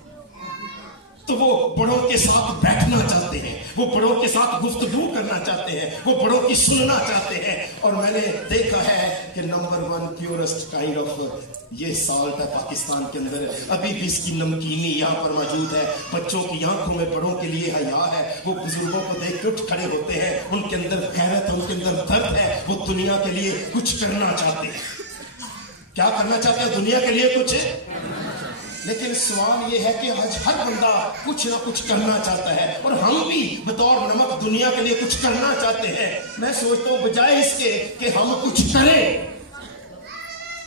तो वो बड़ों के साथ बैठना चाहते हैं, वो बड़ों के साथ गुफ्तगू करना चाहते हैं, वो बड़ों की सुनना चाहते हैं। और मैंने देखा है कि नंबर 1 प्योरेस्ट काइंड ऑफ ये साल्ट है पाकिस्तान के अंदर। अभी भी इसकी नमकीनी यहाँ पर मौजूद है। बच्चों की आंखों में बड़ों के लिए हया है, वो बुजुर्गों को देख के उठ खड़े होते हैं, उनके अंदर गैरत है, उनके अंदर दर्द है, वो दुनिया के लिए कुछ करना चाहते हैं। क्या करना चाहते हैं? दुनिया के लिए कुछ। लेकिन सवाल यह है कि आज हर बंदा कुछ ना कुछ करना चाहता है और हम भी बतौर नमक दुनिया के लिए कुछ करना चाहते हैं। मैं सोचता हूं बजाय इसके कि हम कुछ करें,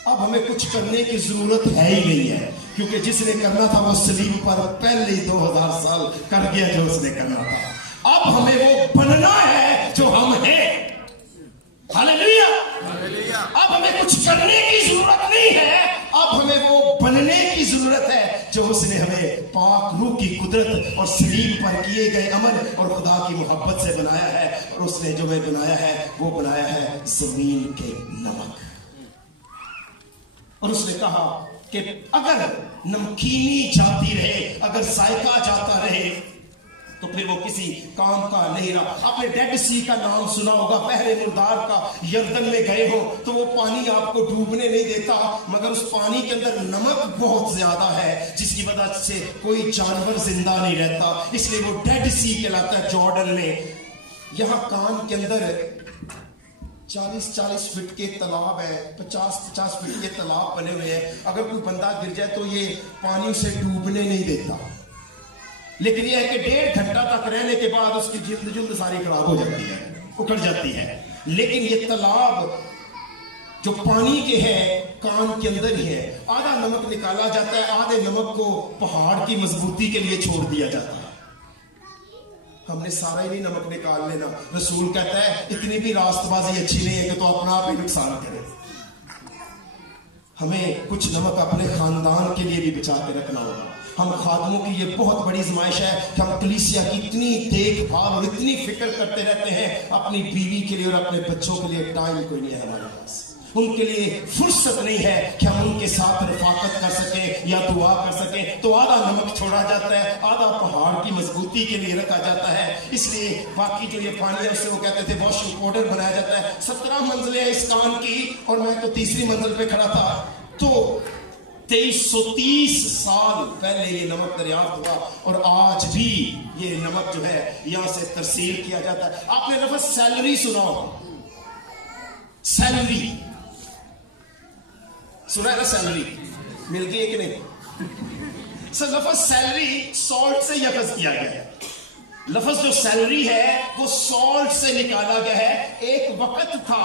अब हमें कुछ करने की जरूरत है ही नहीं है, क्योंकि जिसने करना था वो सलीब पर पहले ही 2000 साल कर गया जो उसने करना था। अब हमें वो बनना है जो हम हैं। हालेलुया। अब हमें कुछ करने की जरूरत नहीं है, अब हमें वो बनने की जरूरत है जो उसने हमें पाक रूह की कुदरत और सलीब पर किए गए अमल और खुदा की मोहब्बत से बनाया है। और उसने जो हमें बनाया है वो बनाया है जमीन के नमक। और उसने कहा कि अगर नमकीनी जाती रहे, अगर जायका जाता रहे, تو پھر وہ کسی کام کا نہیں رہا. آپ نے ڈیڈ سی کا نام سنا ہوگا, بحر مردار کا. یردن میں گئے ہو تو وہ پانی آپ کو ڈوبنے نہیں دیتا, مگر اس پانی کے اندر نمک بہت زیادہ ہے جس کی وجہ سے کوئی جانور زندہ نہیں رہتا, اس لیے وہ ڈیڈ سی کہلاتا ہے جارڈن میں. یہاں کان کے اندر 40 فٹ کے تالاب ہے, 50 فٹ کے تالاب بنے ہوئے ہیں. اگر کوئی بندہ گر جائے تو یہ پانی اسے ڈوبنے نہیں دیتا, لیکن یہ ہے کہ 1.5 گھنٹہ تک رہنے کے بعد اس کی جلد ساری خراب ہو جاتی ہے, اکھڑ جاتی ہے. لیکن یہ تالاب جو پانی کے ہے کان کے اندر ہی ہے. آدھا نمک نکالا جاتا ہے, آدھے نمک کو پہاڑ کی مضبوطی کے لیے چھوڑ دیا جاتا ہے. ہم نے سارا ہی نہیں نمک نکال لینا. رسول کہتا ہے اتنی بھی راست بازی اچھی نہیں ہے کہ تو اپنا آپ ہی نقصان کرے. ہمیں کچھ نمک اپنے خاندان کے لیے بھی بچا کے رکھنا ہوگا. ہم خادموں کی یہ بہت بڑی آزمائش ہے کہ ہم کلیسیا کی اتنی دیکھ بھال اور اتنی فکر کرتے رہتے ہیں, اپنی بیوی کے لیے اور اپنے بچوں کے لیے ٹائم کوئی نہیں ہے ہمارے پاس. ان کے لیے فرصت نہیں ہے کہ ہم ان کے ساتھ رفاقت کر سکیں یا دعا کر سکیں. تو آدھا نمک چھوڑا جاتا ہے, آدھا پہاڑ کی مضبوطی کے لیے رکھا جاتا ہے. اس لیے باقی جو یہ پانی ہے اس سے وہ کہتے تھے واشنگ پاؤڈر بنایا جاتا ہے. 17 منزلیں ہیں اس کان کی, اور میں تو تیسری منزل پہ کھڑا تھا. تو 2330 سال پہلے یہ نمک دریافت ہوا, اور آج بھی یہ نمک جو ہے یہاں سے ترسیل کیا جاتا ہے. آپ نے لفظ سیلری سنا ہوگا, سیلری سنا ہے نا, سیلری مل گئی ہے کہ نہیں؟ سر لفظ سیلری سالٹ سے یکس کیا گیا ہے. لفظ جو سیلری ہے وہ سالٹ سے نکالا گیا ہے. ایک وقت تھا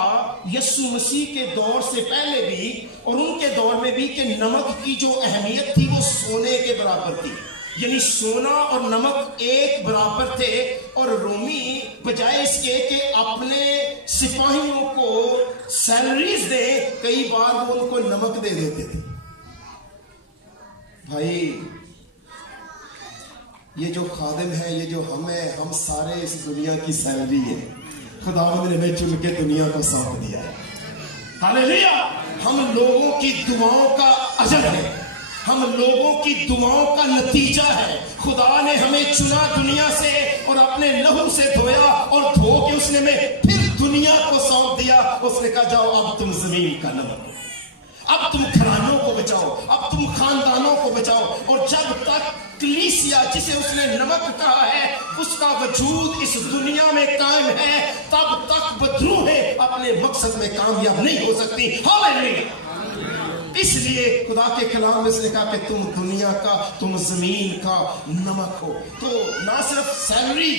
یسوع مسیح کے دور سے پہلے بھی اور ان کے دور میں بھی کہ نمک کی جو اہمیت تھی وہ سونے کے برابر تھی. یعنی سونا اور نمک ایک برابر تھے, اور رومی بجائے اس کے کہ اپنے سپاہیوں کو سیلریز دے, کئی بار وہ ان کو نمک دے دیتے تھے. بھائی یہ جو خادم ہے, یہ جو ہم ہیں, ہم سارے اس دنیا کی سیلری ہے. خداوند نے ہمیں چن کے دنیا کو سونپ دیا ہے. ہاللیلویا. ہم لوگوں کی دعاؤں کا اجر ہے, ہم لوگوں کی دعاؤں کا نتیجہ ہے. خدا نے ہمیں چنا دنیا سے اور اپنے لہو سے دھویا, اور دھو کے اس نے ہمیں پھر دنیا کو سونپ دیا. اس نے کہا جاؤ اب تم زمین کا نمک, اب تم گھرانوں کو بچاؤ, اب تم خاندانوں کو بچاؤ. اور جب تک کلیسیا جسے اس نے نمک کہا ہے اس کا وجود اس دنیا میں قائم ہے, تب تک بدروہیں اپنے مقصد میں کامیاب نہیں ہو سکتی. ہاللیلویا. اس لیے خدا کے کلام میں اس نے کہا کہ تم دنیا کا, تم زمین کا نمک ہو. تو نہ صرف سیلری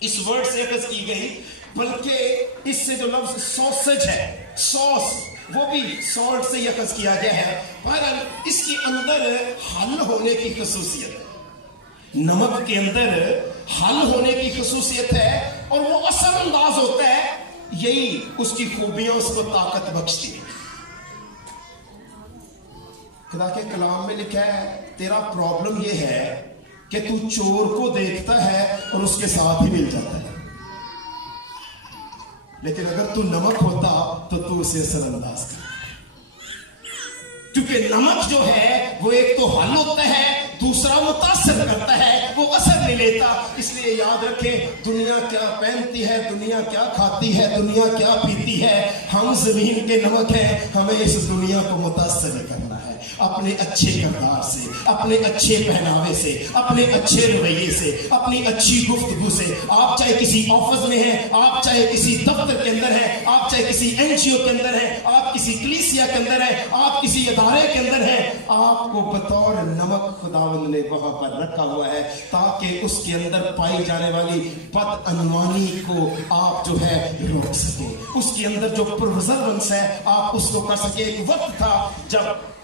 اس ورڈ سے اخذ کی گئی, بلکہ اس سے جو لفظ سوسج ہے, سوس, وہ بھی سالٹ سے اخذ کیا گیا ہے. بہرحال اس کے اندر حل ہونے کی خصوصیت ہے, نمک کے اندر حل ہونے کی خصوصیت ہے, اور وہ اثر انداز ہوتا ہے. یہی اس کی خوبیاں اس کو طاقت بخشتی ہے. خدا کے کلام میں لکھا ہے تیرا پرابلم یہ ہے کہ تو چور کو دیکھتا ہے اور اس کے ساتھ ہی مل جاتا ہے, لیکن اگر تو نمک ہوتا تو اسے اثر انداز کر. کیونکہ نمک جو ہے وہ ایک تو حل ہوتا ہے, دوسرا متاثر کرتا ہے, وہ اثر نہیں لیتا. اس لیے یاد رکھیں دنیا کیا پہنتی ہے, دنیا کیا کھاتی ہے, دنیا کیا پیتی ہے, ہم زمین کے نمک ہیں. ہمیں اس دنیا کو متاثر نہیں کرنا ہے اپنے اچھے کردار سے, اپنے اچھے پہناوے سے, اپنے اچھے رویے سے, اپنی اچھی گفتگو سے. آپ چاہے کسی آفس میں ہیں, آپ چاہے کسی دفتر کے اندر ہیں, آپ چاہے کسی NGO کے اندر ہیں, آپ کسی کلیسیا کے اندر ہیں, آپ کسی ادارے کے اندر ہیں, آپ کو بطور نمک خداوند نے وہاں پر رکھا ہوا ہے تاکہ اس کے اندر پائی جانے والی بدعنوانی کو آپ جو ہے روک سکیں. اس کے اندر جو پرزرونس ہے آپ اس کو کر سکیں. ایک وقت تھا جب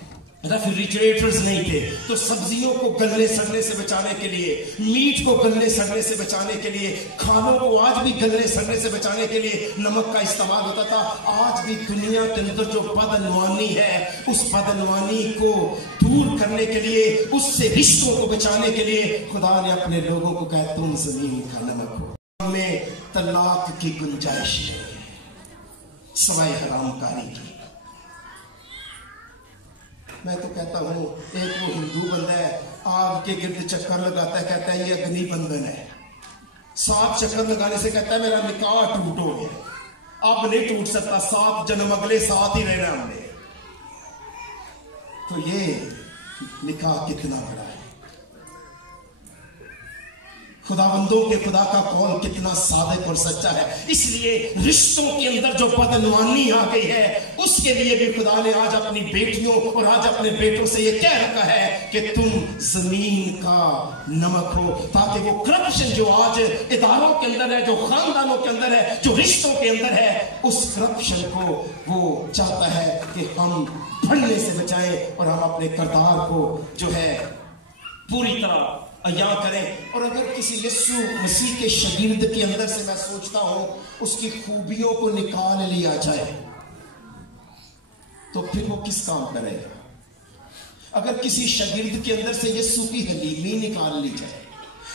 ریفریجریٹرز نہیں تھے, تو سبزیوں کو گلنے سڑنے سے بچانے کے لیے, میٹ کو گلنے سڑنے سے بچانے کے لیے, کھانوں کو آج بھی گلنے سڑنے سے بچانے کے لیے نمک کا استعمال ہوتا تھا. آج بھی دنیا کے اندر جو بدعنوانی ہے اس بدعنوانی کو دور کرنے کے لیے, اس سے رشتوں کو بچانے کے لیے خدا نے اپنے لوگوں کو کہا تم زمین کا نمک ہو. ہمیں طلاق کی گنجائش ہے سوائے حرام کاری کی. میں تو کہتا ہوں ایک وہ ہندو بندہ ہے, آگ کے گرد چکر لگاتا ہے, کہتا ہے یہ اگنی بندھن ہے. 7 चक्कर लगाने से कहता है मेरा निकाह टूट हो गया, अब नहीं टूट सकता, 7 जन्म अगले साथ ही रहना हमने। तो ये निकाह कितना बड़ा है, खुदाबंदों के खुदा का कौल कितना सादिक और सच्चा है। इसलिए रिश्तों के अंदर जो बदनवानी आ गई है, उसके लिए भी खुदा ने आज अपनी बेटियों और आज अपने बेटों से ये कह रखा है कि तुम जमीन का नमक हो, ताकि वो करप्शन जो आज इदारों के अंदर है, जो खानदानों के अंदर है, जो रिश्तों के अंदर है, उस करप्शन को वो चाहता है कि हम बढ़ने से बचाएं और हम अपने किरदार को जो है पूरी तरह अया करें। और अगर किसी यीशु मसीह के शागिर्द के अंदर से मैं सोचता हूं उसकी खूबियों को निकाल लिया जाए, तो फिर वो किस काम करेगा। अगर किसी शागिर्द के अंदर से यीशु की हलीमी निकाल ली जाए,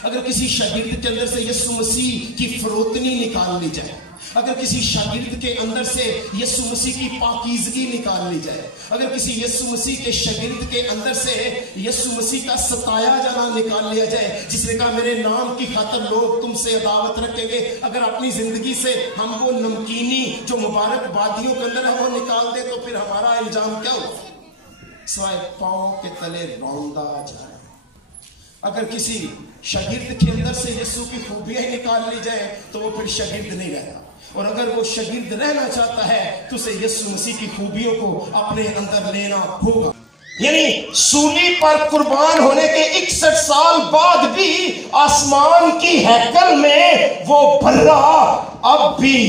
अगर किसी शागिर्द के अंदर से यीशु मसीह की फरोतनी निकाल ली जाए, अगर किसी शागिर्द के अंदर से यीशु मसीह की पाकीज़गी निकाल ली जाए, अगर किसी यीशु मसीह के शागिर्द के अंदर से यीशु मसीह का सताया जाना निकाल लिया जाए, जिसने कहा मेरे नाम की खातिर लोग तुमसे अदावत रखेंगे, अगर अपनी जिंदगी से हम वो नमकीनी जो मुबारक वादियों के अंदर है वो निकाल दे, तो फिर हमारा इल्जाम क्या हो, सिवाय पांव के तले रौंदा जाए। अगर किसी शागिर्द के अंदर से यीशु की खूबियां निकाल ली जाए तो वो फिर शागिर्द नहीं रहता, और अगर वो शागिर्द रहना चाहता है तो उसे यीशु मसीह की खूबियों को अपने अंदर लेना होगा। यानी सूली पर कुर्बान होने के 61 साल बाद भी आसमान की हैकल में वो बर्रा अब भी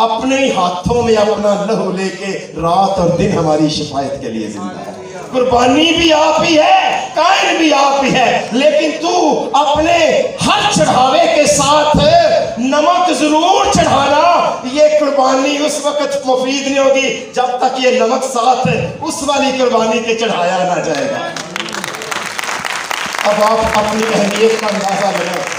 अपने हाथों में अपना लहू लेके रात और दिन हमारी शिफायत के लिए जिंदा है। कुर्बानी भी आप ही है, कायन भी आप ही है, लेकिन तू अपने हर चढ़ावे के साथ नमक जरूर चढ़ाना। ये कुर्बानी उस वक्त मुफीद नहीं होगी जब तक ये नमक साथ उस वाली कुर्बानी के चढ़ाया ना जाएगा। अब आप अपनी अहमियत का अंदाजा लगाएं,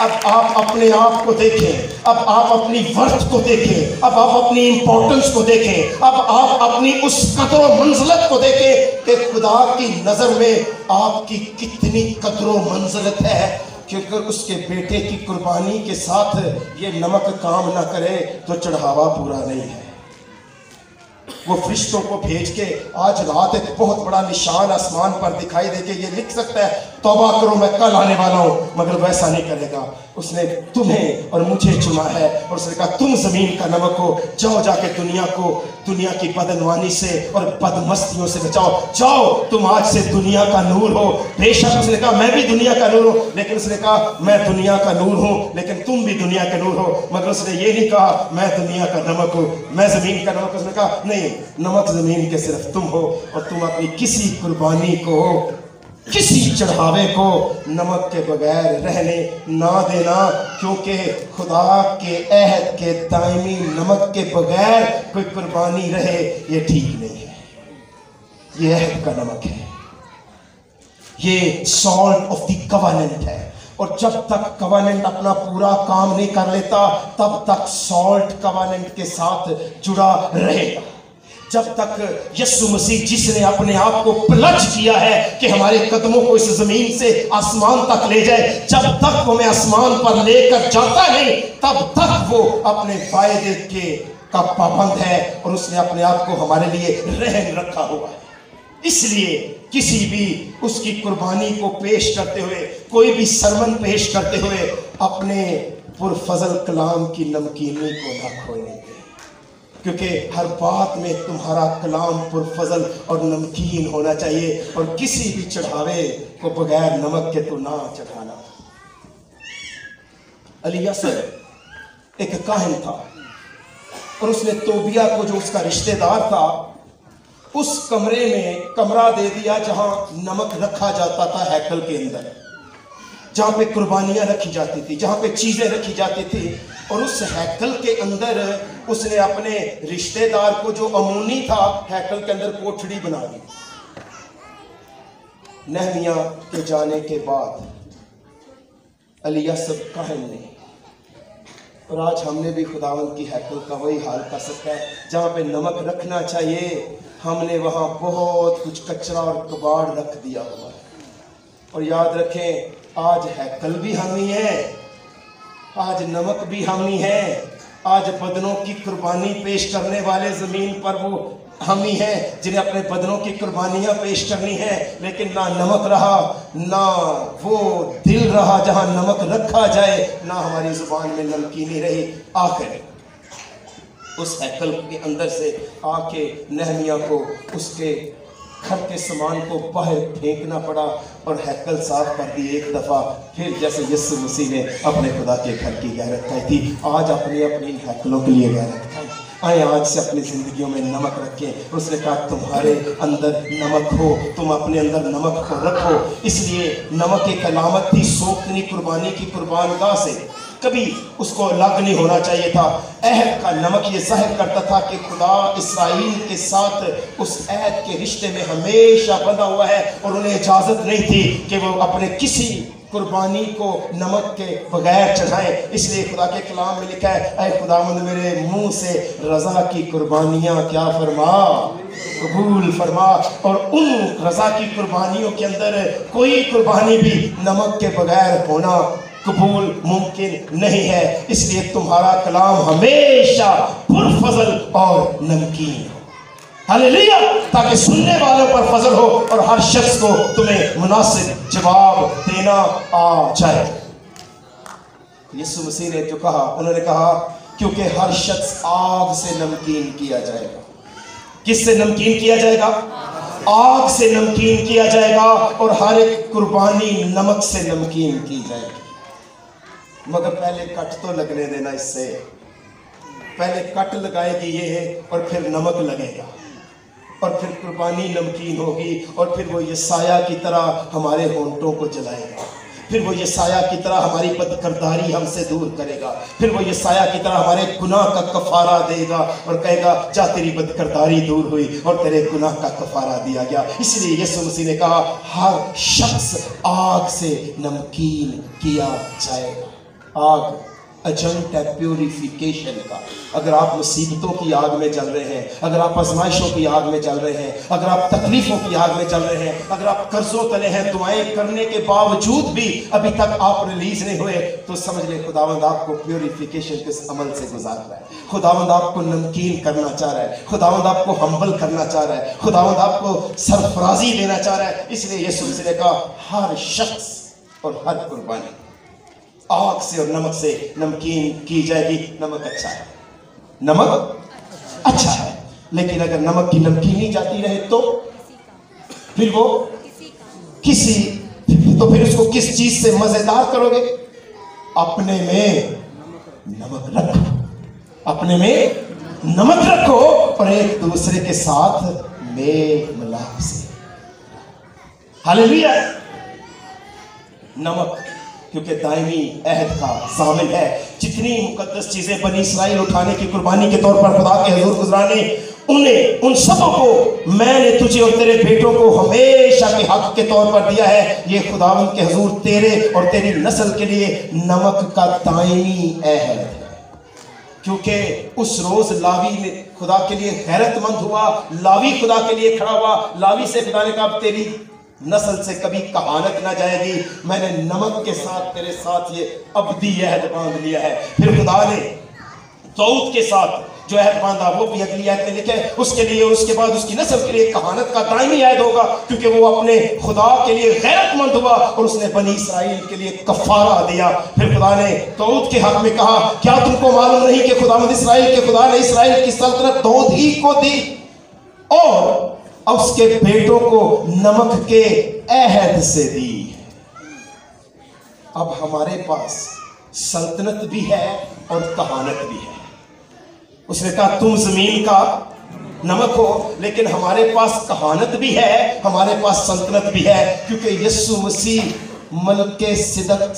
अब आप अपने आप को देखें, अब आप अपनी वर्थ को देखें, अब आप अपनी इंपॉर्टेंस को देखें, अब आप अपनी उस कदर और मंजिलत को देखें कि खुदा की नजर में आपकी कितनी कदर और मंजिलत है। क्योंकि उसके बेटे की कुर्बानी के साथ ये नमक काम ना करे तो चढ़ावा पूरा नहीं है। वो फरिश्तों को भेज के आज रात एक बहुत बड़ा निशान आसमान पर दिखाई देके ये लिख सकता है तौबा करो मैं कल आने वाला हूं, मगर वैसा नहीं करेगा। उसने तुम्हें और मुझे चुना है और उसने कहा तुम जमीन का नमक हो, जाओ जाके दुनिया की बदनवानी से और बदमस्तियों से बचाओ, जाओ तुम आज से दुनिया का नूर हो। बेशक उसने कहा मैं भी दुनिया का नूर हूं, लेकिन उसने कहा मैं दुनिया का नूर हूं लेकिन तुम भी दुनिया के नूर हो, मगर उसने ये नहीं कहा मैं दुनिया का नमक हूं, मैं जमीन का नमक। उसने कहा नहीं, नमक जमीन के सिर्फ तुम हो, और तुम अपनी किसी कुर्बानी को, किसी चढ़ावे को नमक के बगैर रहने ना देना, क्योंकि खुदा के अहद के दायमी नमक के बगैर कोई कुर्बानी रहे ये ठीक नहीं है। ये अहद का नमक है, ये सॉल्ट ऑफ द कवनेंट है, और जब तक कवनेंट अपना पूरा काम नहीं कर लेता तब तक सॉल्ट कवनेंट के साथ जुड़ा रहेगा। जब तक यीशु मसीह जिसने अपने आप को प्लज किया है कि हमारे कदमों को इस जमीन से आसमान तक ले जाए, जब तक वो हमें आसमान पर लेकर जाता नहीं तब तक वो अपने वायदे का पाबंद है, और उसने अपने आप को हमारे लिए रहन रखा हुआ है। इसलिए किसी भी उसकी कुर्बानी को पेश करते हुए, कोई भी सरमन पेश करते हुए अपने पुरफजल कलाम की नमकीनी को ना खोने, क्योंकि हर बात में तुम्हारा कलाम पुरफजल और नमकीन होना चाहिए, और किसी भी चढ़ावे को बगैर नमक के तो ना चढ़ाना। एलीयासर एक काहिन था, और उसने तोबिया को जो उसका रिश्तेदार था उस कमरे में कमरा दे दिया जहां नमक रखा जाता था, हैकल के अंदर जहां पे कुर्बानियां रखी जाती थी, जहां पे चीजें रखी जाती थी। और उस हैकल के अंदर उसने अपने रिश्तेदार को जो अमूनी था हैकल के अंदर कोठड़ी बना दी। नहमिया के जाने के बाद एलीयासर काहिन ने, और आज हमने भी खुदावंद की हैकल का वही हाल कर सकता है, जहां पे नमक रखना चाहिए हमने वहां बहुत कुछ कचरा और कबाड़ रख दिया हुआ है। और याद रखें आज हैकल भी हम ही है, आज नमक भी हम ही हैं, आज बदनों की कुर्बानी पेश करने वाले जमीन पर वो हम ही हैं जिन्हें अपने बदनों की कुर्बानियां पेश करनी है, लेकिन ना नमक रहा, ना वो दिल रहा जहां नमक रखा जाए, ना हमारी जुबान में नमकीनी रही। आखिर उस हैकल के अंदर से आके नहमिया को उसके घर के सामान को बाहर फेंकना पड़ा और हैकल साफ कर दी एक दफ़ा। फिर जैसे यीशु मसीह ने अपने खुदा के घर की गैरत खाई थी, आज अपनी अपनी हैकलों के लिए गैरत खाई। आए आज से अपनी ज़िंदगियों में नमक रखें। उसने कहा तुम्हारे अंदर नमक हो, तुम अपने अंदर नमक को रखो। इसलिए नमक एक अलामत थी सोख्तनी कुर्बानी की कुर्बानगाह से, कभी उसको अलग नहीं होना चाहिए था। अहद का नमक ये जाहिर करता था कि खुदा इस्राएल के साथ उस अहद के रिश्ते में हमेशा बंधा हुआ है और उन्हें इजाज़त नहीं थी कि वो अपने किसी कुर्बानी को नमक के बगैर चढ़ाएं। इसलिए खुदा के कलाम में लिखा है, ऐ खुदावंद मेरे मुंह से रज़ा की कुर्बानियाँ क्या फरमा, कबूल फरमा। और उन रज़ा की कुर्बानियों के अंदर कोई कुर्बानी भी नमक के बगैर होना कबूल मुमकिन नहीं है। इसलिए तुम्हारा कलाम हमेशा पुरफजल और नमकीन हो, हालेलुया, ताकि सुनने वालों पर फजल हो और हर शख्स को तुम्हें मुनासिब जवाब देना आ जाए। यीशु मसीह ने जो कहा, उन्होंने कहा क्योंकि हर शख्स आग से नमकीन किया जाएगा। किससे नमकीन किया जाएगा? आग से नमकीन किया जाएगा और हर एक कुर्बानी नमक से नमकीन की जाएगी। मगर पहले कट तो लगने देना, इससे पहले कट लगाएगी ये और फिर नमक लगेगा और फिर कुर्बानी नमकीन होगी और फिर वो यसाया की तरह हमारे होंठों को जलाएगा, फिर वो यसाया की तरह हमारी बदकिरदारी हमसे दूर करेगा, फिर वो यसाया की तरह हमारे गुनाह का कफारा देगा और कहेगा जा तेरी बदकिरदारी दूर हुई और तेरे गुनाह का कफारा दिया गया। इसलिए यीशु मसीह ने कहा हर शख्स आग से नमकीन किया जाएगा। आग एजेंट है प्यूरिफिकेशन का। अगर आप मुसीबतों की आग में जल रहे हैं, अगर आप आजमाइशों की आग में जल रहे हैं, अगर आप तकलीफों की आग में जल रहे हैं, अगर आप कर्जों तले हैं, दुआएं करने के बावजूद भी अभी तक आप रिलीज नहीं हुए, तो समझ लें खुदावंद आपको प्यूरिफिकेशन के अमल से गुजार रहा है। खुदावंद आपको नमकीन करना चाह रहा है, खुदावंद आपको हम्बल करना चाह रहा है, खुदावंद आपको सरफराजी देना चाह रहा है। इसलिए यीशु मसीह ने कहा हर शख्स और हर कुर्बानी आग से और नमक से नमकीन की जाएगी। नमक अच्छा है, नमक अच्छा है, लेकिन अगर नमक की नमकीनी जाती रहे तो फिर वो फिर उसको किस चीज से मजेदार करोगे? अपने में नमक रखो, अपने में नमक रखो और एक दूसरे के साथ मेल मिलाप से। हालेलुया। नमक क्योंकि दायमी अहद का शामिल है। जितनी मुकद्दस चीजें बनी इस्राइल उठाने की कुर्बानी के तौर पर खुदा के हुजूर गुजराने, उन्हें उन सबों को मैंने तुझे और तेरे बेटों को हमेशा के हक के तौर पर दिया है। ये खुदावंद के हुजूर तेरे और तेरी नस्ल के लिए नमक का दायमी अहद है। क्योंकि उस रोज लावी ने खुदा के लिए गैरतमंद हुआ, लावी खुदा के लिए खड़ा हुआ। लावी से खुदा ने कहा तेरी नस्ल से कभी कहानत ना जाएगी, मैंने नमक के साथ तेरे साथ ये अब्दी अहद बांध लिया है। फिर खुदा ने दाऊद के साथ जो अहद बांधा वो भी अगली आयत में लिखे, उसके लिए उसके बाद उसकी नस्ल के लिए कहानत का दायमी अहद होगा, क्योंकि वो अपने खुदा के लिए गैरतमंद हुआ और उसने बनी इस्राइल के लिए कफारा दिया। फिर खुदा ने दाऊद के हक में कहा क्या तुमको मालूम नहीं कि खुदावंद इस्राइल के खुदा ने इस्राइल की सल्तनत दाऊद ही को दी और उसके बेटों को नमक के अहद से दी। अब हमारे पास सल्तनत भी है और कहानत भी है। उसने कहा तुम जमीन का नमक हो, लेकिन हमारे पास कहानत भी है, हमारे पास सल्तनत भी है, क्योंकि यीशु मसीह मलके सिदक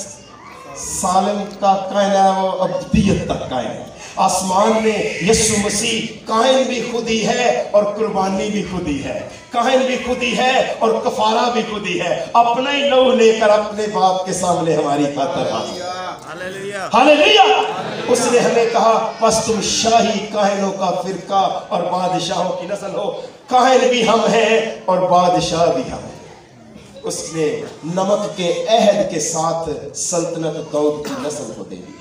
सालम का कायम है, वो अब्दियत तक कायम है। आसमान में यीशु मसीह कायम भी खुद ही है और कुर्बानी भी खुद ही है, कायम भी खुद ही है और कफारा भी खुद ही है। अपना ही लहू लेकर अपने बाप के सामने हमारी खातिर हाजिर। हालेलुया। उसने हमें कहा बस तुम शाही काहिनों का फिरका और बादशाहों की नस्ल हो। काहिन भी हम हैं और बादशाह भी हम हैं। उसने नमक के अहद के साथ सल्तनत दाऊद की नस्ल को दे दी।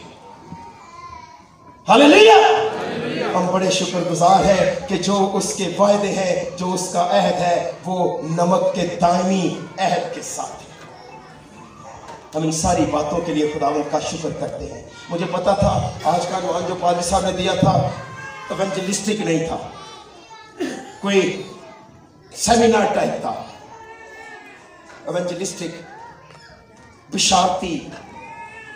हालेलुया। हम बड़े शुक्रगुजार हैं कि जो उसके वायदे हैं, जो उसका अहद है, वो नमक के दायमी अहद के साथ है। हम इन सारी बातों के लिए खुदावंद का शुक्र करते हैं। मुझे पता था आज का अनुमान जो पादरी साहब ने दिया था इवेंजलिस्टिक नहीं था, कोई सेमिनार टाइप था। इवेंजलिस्टिक बिशारती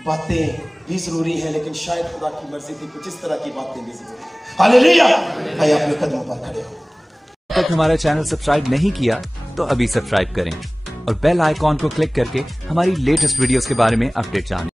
बातें भी जरूरी है, लेकिन शायद खुदा की मर्जी थी कुछ इस तरह की बातें भी जरूरी है। हालेलुया। आइए अपने कदमों पर खड़े हो। अब तक हमारा चैनल सब्सक्राइब नहीं किया तो अभी सब्सक्राइब करें और बेल आइकॉन को क्लिक करके हमारी लेटेस्ट वीडियोस के बारे में अपडेट जानें।